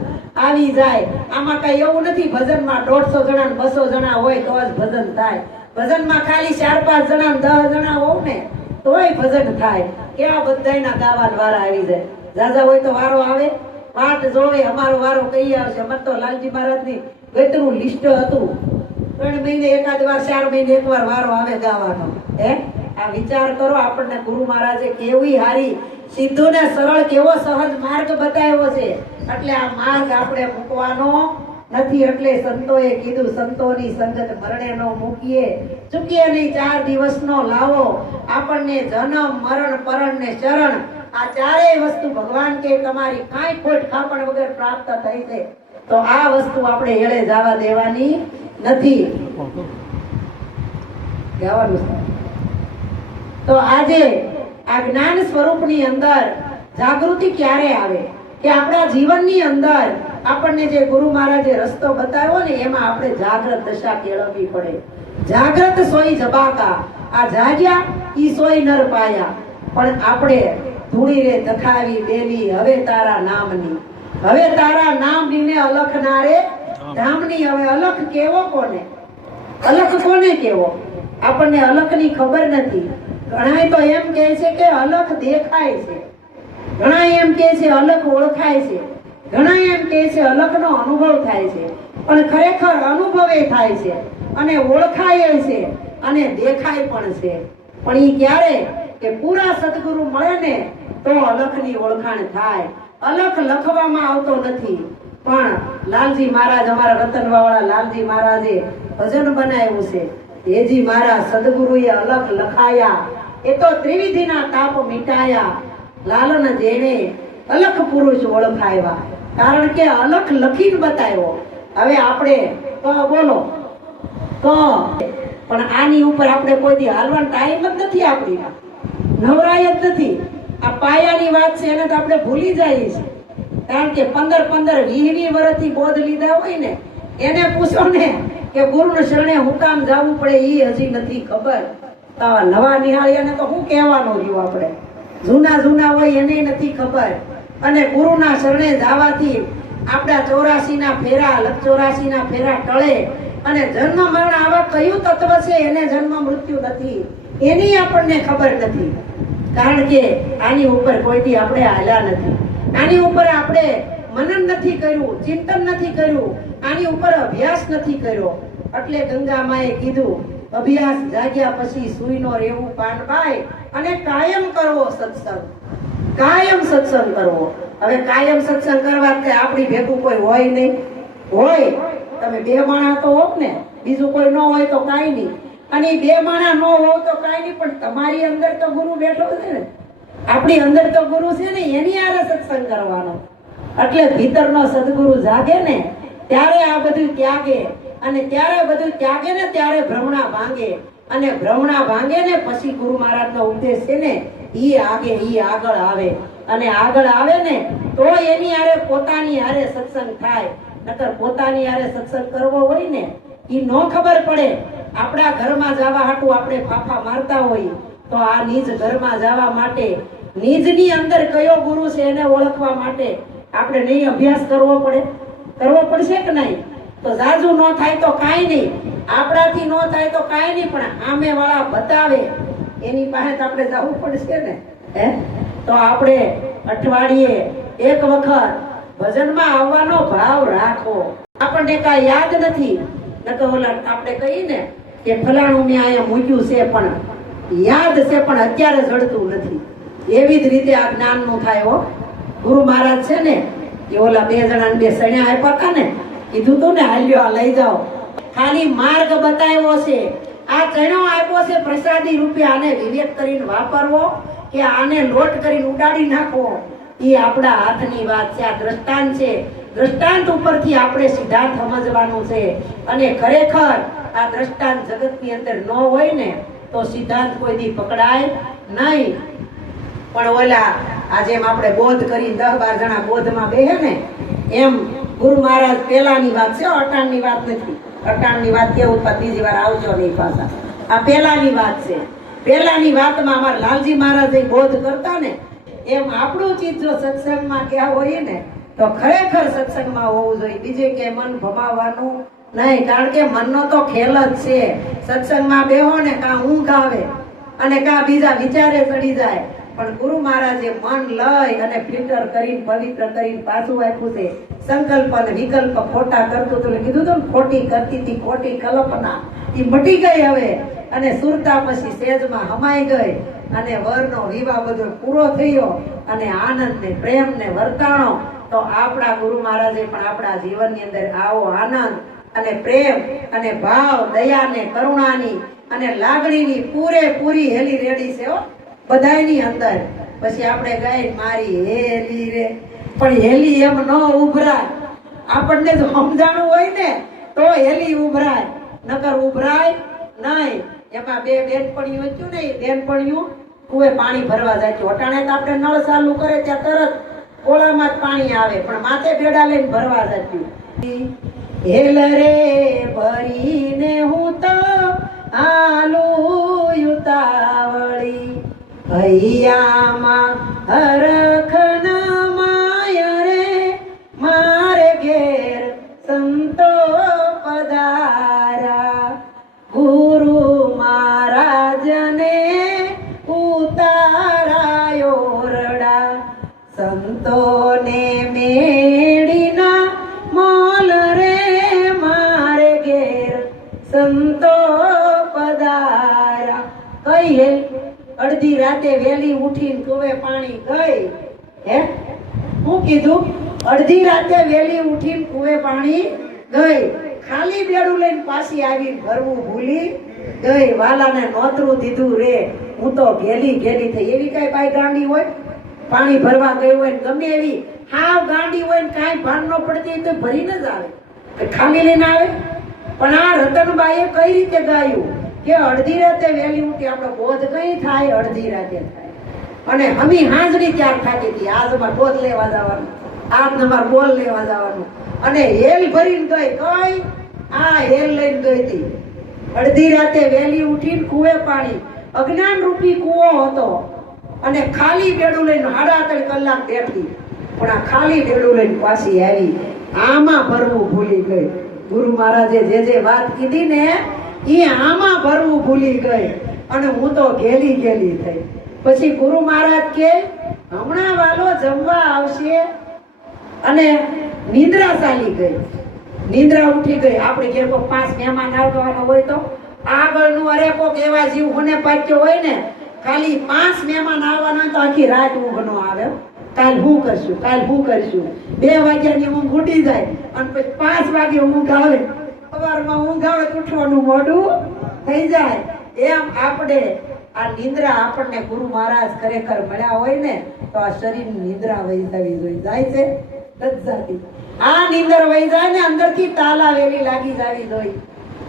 આવી જાય. આમાં કઈ એવું નથી ભજનમાં 150 જણા 200 જણા હોય તો જ ભજન થાય. ભજનમાં ખાલી 4-5 જણા 10 જણા હોવ ને તોય ભજન થાય. કેવા બધાયના ગાવાના વારા આવી જાય. જાજા હોય તો વારો આવે, વાટ જોવે અમારો વારો કઈ આવશે. અમાર તો લાલજી મહારાજની ગતનું લિસ્ટ હતું, 3 મહિને એકાદ વાર, 4 મહિને એકવાર વારો આવે ગાવાનો. આ વિચાર કરો, આપણને ગુરુ મહારાજે કેવી હારી સીધો ને સરળ કેવો સહજ માર્ગ બતાવ્યો છે. એટલે આ માર્ગ આપણે મૂકવાનો નથી. એટલે સંતોએ કીધું, સંતોની સંગત મરણે નો મૂકીએ, ચૂકીએ નહીં 4 દિવસનો લાવો. આપણને જન્મ મરણ પરણ ને શરણ, આ ચારેય વસ્તુ ભગવાન કે તમારી કાંઈ ખોટ ખાપણ વગર પ્રાપ્ત થઈ છે. તો આ વસ્તુ આપણે હેળે જવા દેવાની નથી. તો આજે આ જ્ઞાન સ્વરૂપની અંદર જાગૃતિ ક્યારે આવે કે આપણા જીવનની અંદર આપણને જે ગુરુ મહારાજે રસ્તો બતાવ્યો ને એમાં આપણે જાગ્રત દશા કેળવવી પડે. જાગ્રત સોઈ જબાકા, આ જાગ્યા ઈ સોઈ નર પાયા. પણ આપણે ધૂળી રે દખાવી દેવી હવે તારા નામની, હવે તારા નામ બીને અલખ નારે ધામની. હવે અલખ કેવો કોને? અલખ કોને કેવો? આપણને અલખની ખબર નથી. ઘણા તો એમ કહે છે કે અલખ દેખાય છે, ઘણા એમ કહે છે અલખ ઓળખાય છે, ઘણા એમ કહે છે અલખનો અનુભવ થાય છે. પણ ખરેખર અનુભવે થાય છે, અને ઓળખાય છે, અને દેખાય પણ છે. પણ ઈ ક્યારે? કે પૂરા સદગુરુ મળે ને તો અલખની ઓળખાણ થાય. અલખ લખવામાં આવતો નથી. પણ લાલજી મહારાજ, અમારા રતનવાવાળા લાલજી મહારાજે ભજન બનાવ્યું છે, હેજી મારા સદગુરુએ અલખ લખાયા, એ તો ત્રિવિધિના તાપ મિટાયા. લાલન જેણે અલખ પુરુષ ઓળખાયા, કારણ કે અલખ લખીને બતાવ્યો. હવે આપણે બોલો તો, પણ આની ઉપર આપણે કોઈ દી હાલવાનો ટાઈમ જ નથી, આપણી નવરાય જ નથી. આ પાયાની વાત છે એને તો આપણે ભૂલી જઈએ છીએ. કારણ કે 15-15 20 વર્ષથી બોધ લીધા હોય ને એને પૂછો ને કે ગુરુને શરણે હું કામ જવું પડે, એ હજી નથી ખબર. તો નવા નિહાળીયાને તો શું કહેવાનું રહ્યું? આપણે જૂના હોય એને નથી ખબર. અને ગુરુના શરણે જવાથી આપણા 84 ફેરા, 84 ફેરા ટળે. અને જન્મ મરણ આવા કયું તત્વ છે એને જન્મ મૃત્યુ નથી, એની આપણને ખબર નથી. કારણ કે આની ઉપર કોઈથી આપણે હાલ્યા નથી, આની ઉપર આપણે મનન નથી કર્યું, ચિંતન નથી કર્યું, આની ઉપર અભ્યાસ નથી કર્યો. એટલે ગંગા માએ કીધું અભ્યાસ જાગ્યા પછી સૂઈનો રહેવું પાનબાઈ અને કાયમ કરવો સત્સંગ, કાયમ સત્સંગ કરવો. હવે કાયમ સત્સંગ કરવા કે આપણી ભેગું કોઈ હોય નહીં. હોય તમે બે માણા તો હોવ ને, બીજું કોઈ ન હોય તો કાંઈ નહીં. અને ઈ બે માણા ન હોવ તો કાંઈ નહીં, પણ તમારી અંદર તો ગુરુ બેઠો છે ને, આપણી અંદર તો ગુરુ છે ને, એની હારે સત્સંગ કરવાનો. એટલે ભીતરનો સદગુરુ જાગે ને ત્યારે આ બધું ત્યાગે, અને ત્યારે બધું ત્યાગે ને ત્યારે ભ્રમણા ભાંગે, અને ભ્રમણા ભાંગે ને પછી ગુરુ મહારાજનો ઉપદેશ છે ને ઈ આગળ આવે, અને આગળ આવે ને તો એની હારે પોતાની હારે સત્સંગ થાય. નકર પોતાની હારે સત્સંગ કરવો હોય ને ઈ નો ખબર પડે. આપણા ઘરમાં જવા હાટું આપણે ફાફા મારતા હોય તો આ નિજ ઘરમાં જવા માટે, નિજની અંદર કયો ગુરુ છે એને ઓળખવા માટે આપણે નહીં અભ્યાસ કરવો પડશે કે નહીં? તો જાજુ ન થાય તો કાંઈ નહીં, આપણાથી ન થાય તો કાંઈ નહીં, પણ સામે વાળા બતાવે એની પાસે આપણે જવું પડશે ને. તો આપણે અઠવાડિયે એક વખત ભજનમાં આવવાનો ભાવ રાખો. આપણને કાંઈ યાદ નથી, નકર ઓલા આપણે કહીએ ને કે ફલાણું મેં અહીંયા મૂક્યું છે પણ યાદ છે પણ અત્યારે જડતું નથી. એવી જ રીતે આ જ્ઞાનનું થાય હો. ગુરુ મહારાજ છે ને એ ઓલા બે જણાને બે સણ્યા આપ્યા હતા ને, કીધું તું ને હાલ્યો આ લઈ જાઓ, ખાલી માર્ગ બતાવ્યો છે. આ ચણ્યો આપ્યો છે પ્રસાદી રૂપે, આને વિવેક કરીને વાપરવો કે આને લોટ કરીને ઉડાડી નાખવો એ આપણા હાથની વાત છે. આ દ્રષ્ટાંત છે, દ્રષ્ટાંત ઉપરથી આપણે સિદ્ધાંત સમજવાનું છે. અને ખરેખર આ દ્રષ્ટાંત જગતની અંદર ન હોય ને તો સિદ્ધાંત કોઈ દી પકડાય નહીં. પણ ઓલા આજે આપણે બોધ કરી 10-12 જણા બોધમાં બેહે ને એમ ગુરુ મહારાજ પેલાની વાત છે, અટાણની વાત નથી. અટાણની વાત કેવું બીજી વાર આવજો નહીં પાછા. આ પેલાની વાત છે. પેલાની વાતમાં અમારા લાલજી મહારાજ બોધ કરતા ને એમ આપણું ચીજ જો સત્સંગમાં ક્યાં હોય ને તો ખરેખર સત્સંગમાં હોવું જોઈએ. બીજે કે મન ભમાવવાનું નહીં, કારણ કે મનનો તો ખેલ જ છે. સત્સંગમાં બેહો ને કાં ઊંઘ આવે અને કાં બીજા વિચારે ચડી જાય, પણ ગુરુ મહારાજે મન લઈ અને ફિલ્ટર કરીને પવિત્ર કરીને પાછું આપ્યું છે. સંકલ્પ અને વિકલ્પ ખોટા કરતું હતું, કીધું હતું ને ખોટી કરતી હતી, ખોટી કલ્પના એ મટી ગઈ હવે, અને સુરતા પછી સેજમાં હમાઈ ગઈ, અને વરનો વિવાહ બધો પૂરો થયો, અને આનંદ ને પ્રેમ ને વર્તાણો. તો આપણા ગુરુ મહારાજે પણ આપણા જીવનની અંદર આવો આનંદ અને પ્રેમ અને ભાવ, દયા ને કરુણાની અને લાગણીની પૂરેપૂરી હેલી રેડી છે બધાની અંદર. પછી આપણે ગાય મારી હેલી રે, પણ હેલી એમ ન ઉભરાય. આપણને જો સમજાણું હોય ને તો હેલી ઉભરાય, નકર ઉભરાય નહીં. એમાં બે બેનપણીઓ હતું ને, એ બેનપણીઓ કુએ પાણી ભરવા જાય છે. અટાણે તો આપણે નળ ચાલુ કરે ત્યાં તરત કોળામાં જ પાણી આવે, પણ માથે બેડા લઈને ભરવા જતી. હેલ રે ભરીને હું તો આલુ યુતાવળી, હૈયામાં હરખ ના માય રે, મારે ઘેર સંતો પધારા. ગુરુ મહારાજને ઉતારાયો રડા, સંતોને મેળીના મોલ રે, મારે ઘેર સંતો પધારા. કઈ હે અડધી રાતે વેલી ઉઠીને કુવે પાણી ગઈ. હે હું કીધું? અડધી રાતે વેલી ઉઠીને કુવે પાણી ગઈ, ખાલી બેડું લઈને પાછી આવી ભરવું ભૂલી ગઈ. વાલાને નોતરું દીધું રે, હું તો ઘેલી થઈ. એવી કઈ બાઈ ગાંડી હોય પાણી ભરવા ગઈ હોય ને ગમે એવી હાવ ગાંડી હોય ને કાંઈ ભાન ન પડતી તો ભરીને જ આવે, ખાલી લઈને આવે. પણ આ રતનબાઈએ કઈ રીતે ગાયું કે અડધી રાતે વહેલી ઉઠી, આપણો બોધ કઈ થાય અડધી રાતે થાય, અને હમી હાજરી ત્યાર થતી હતી. આજ અમારે બોધ લેવા જવાનું, આજ અમારે બોલ લેવા જવાનું, અને હેલ ભરીને ગઈ. કઈ આ હેલ લઈને ગઈ હતી. અડધી રાતે વહેલી ઉઠીને કુએ પાણી, અજ્ઞાન રૂપી કુવો હતો, અને ખાલી બેડું લઈને 3.5 કલાક બેઠી, પણ આ ખાલી બેડું લઈને પાછી આવી. આમાં ભરવું ભૂલી ગઈ. ગુરુ મહારાજે જે વાત કીધી ને એ આમાં ભરવું ભૂલી ગઈ, અને હું તો ઘેલી થઈ. પછી ગુરુ મહારાજ કે હમણાં વાલો જમવા આવશે, અને નિંદ્રા ચાલી ગઈ. નિંદ્રા ઉઠી ગઈ. આપણે ઘેર 5 મહેમાન આવવાના હોય તો આગળનું અરે કોક એવા જીવ હોને પાછો હોય ને, ખાલી 5 મહેમાન આવવાના હોય તો આખી રાત ઊંઘ નો આવે. કાલ હું કરશું, કાલ હું કરશું. 2 વાગ્યાની ઊંઘ ઉડી જાય અને પછી 5 વાગે ઊંઘ આવે. સવારમાં ઊંઘ આવે તો ઉઠવાનું મોડું થઈ જાય. એમ આપણે આ નિંદ્રા આપણને ગુરુ મહારાજ ખરેખર મળ્યા હોય ને તો આ શરીરની નિંદ્રા વહી જવી જોઈએ. જાય છે લજ્જાથી. આ નિંદર વહી જાય ને અંદરથી તાલાવેલી લાગી જાવી જોઈએ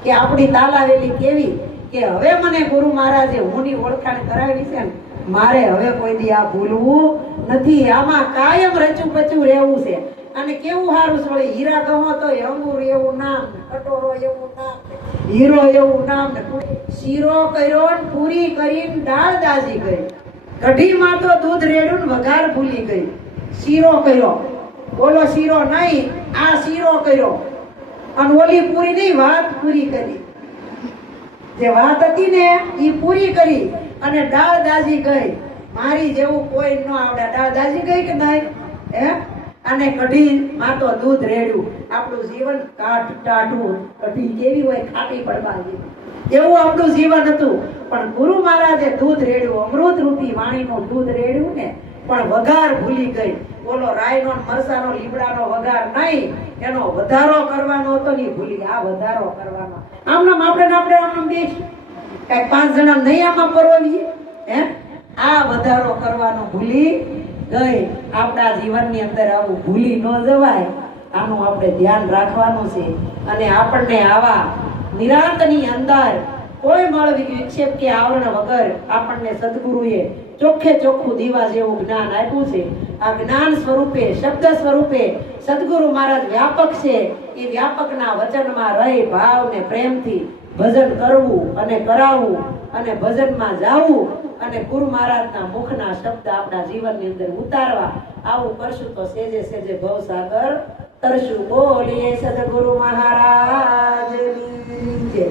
કે આપણી તાલાવેલી કેવી કે હવે મને ગુરુ મહારાજે હુંની ઓળખાણ કરાવી છે ને, મારે હવે કોઈ દી આ ભૂલવું નથી. આમાં કાયમ રચું પચું રહેવું છે. અને કેવું સારું છે, હીરા ગમો તો અંગુર એવું નામ, કટોરો એવું નામ, હીરો એવું નામ, શીરો કર્યો ને પૂરી કરીને દાળ દાજી ગઈ, કઢીમાં તો દૂધ રેડું ને વઘાર ભૂલી ગઈ. શીરો કર્યો, બોલો શીરો નહીં, આ શીરો કર્યો. અને ઓલી પૂરી નહીં, વાત પૂરી કરી. જે વાત હતી ને એ પૂરી કરી અને દાળ દાજી ગઈ. મારી જેવું કોઈ ન આવડે. દાળ દાજી ગઈ કે નહીં? હે? અને કઢી માં તો દૂધ રેડ્યું. આપણું જીવન કાઠ ટાઢું, કઢી કેવી હોય ખાટી પડવા જેવી, એવું આપણું જીવન હતું. પણ ગુરુ મહારાજે દૂધ રેડ્યું, અમૃત રૂપી વાણીનું દૂધ રેડ્યું ને, પણ વઘાર ભૂલી ગઈ. બોલો રાયનો મરસાનો લીમડાનો વઘાર નહીં, એનો વધારો કરવાનો હતો ને ભૂલી. આ વધારો કરવાનો આમનામ આપણે આમનામ દેખ કઈ 5 જણા નહીં આમાં પરવાવીએ. હે? આ વધારો કરવાનો ભૂલી ગઈ. આપણા જીવનની અંદર આવું ભૂલી ન જવાય, આનું આપણે ધ્યાન રાખવાનું છે. અને આપણને આવા નિરાંતની અંદર કોઈ મળ વિક્ષેપ કે આવરણ વગર આપણને સદગુરુએ ચોખ્ખે ચોખ્ખું દીવા જેવું જ્ઞાન આપ્યું છે. આ જ્ઞાન સ્વરૂપે, શબ્દ સ્વરૂપે સદગુરુ મહારાજ વ્યાપક છે. એ વ્યાપકના વચનમાં રહી ભાવ ને પ્રેમથી ભજન કરવું અને કરાવવું અને ભજનમાં જાવું અને ગુરુ મહારાજના મુખના શબ્દ આપણા જીવનની અંદર ઉતારવા. આવું કરશું તો સેજે સેજે ભવસાગર તરશું. બોલીએ સદગુરુ મહારાજની જય.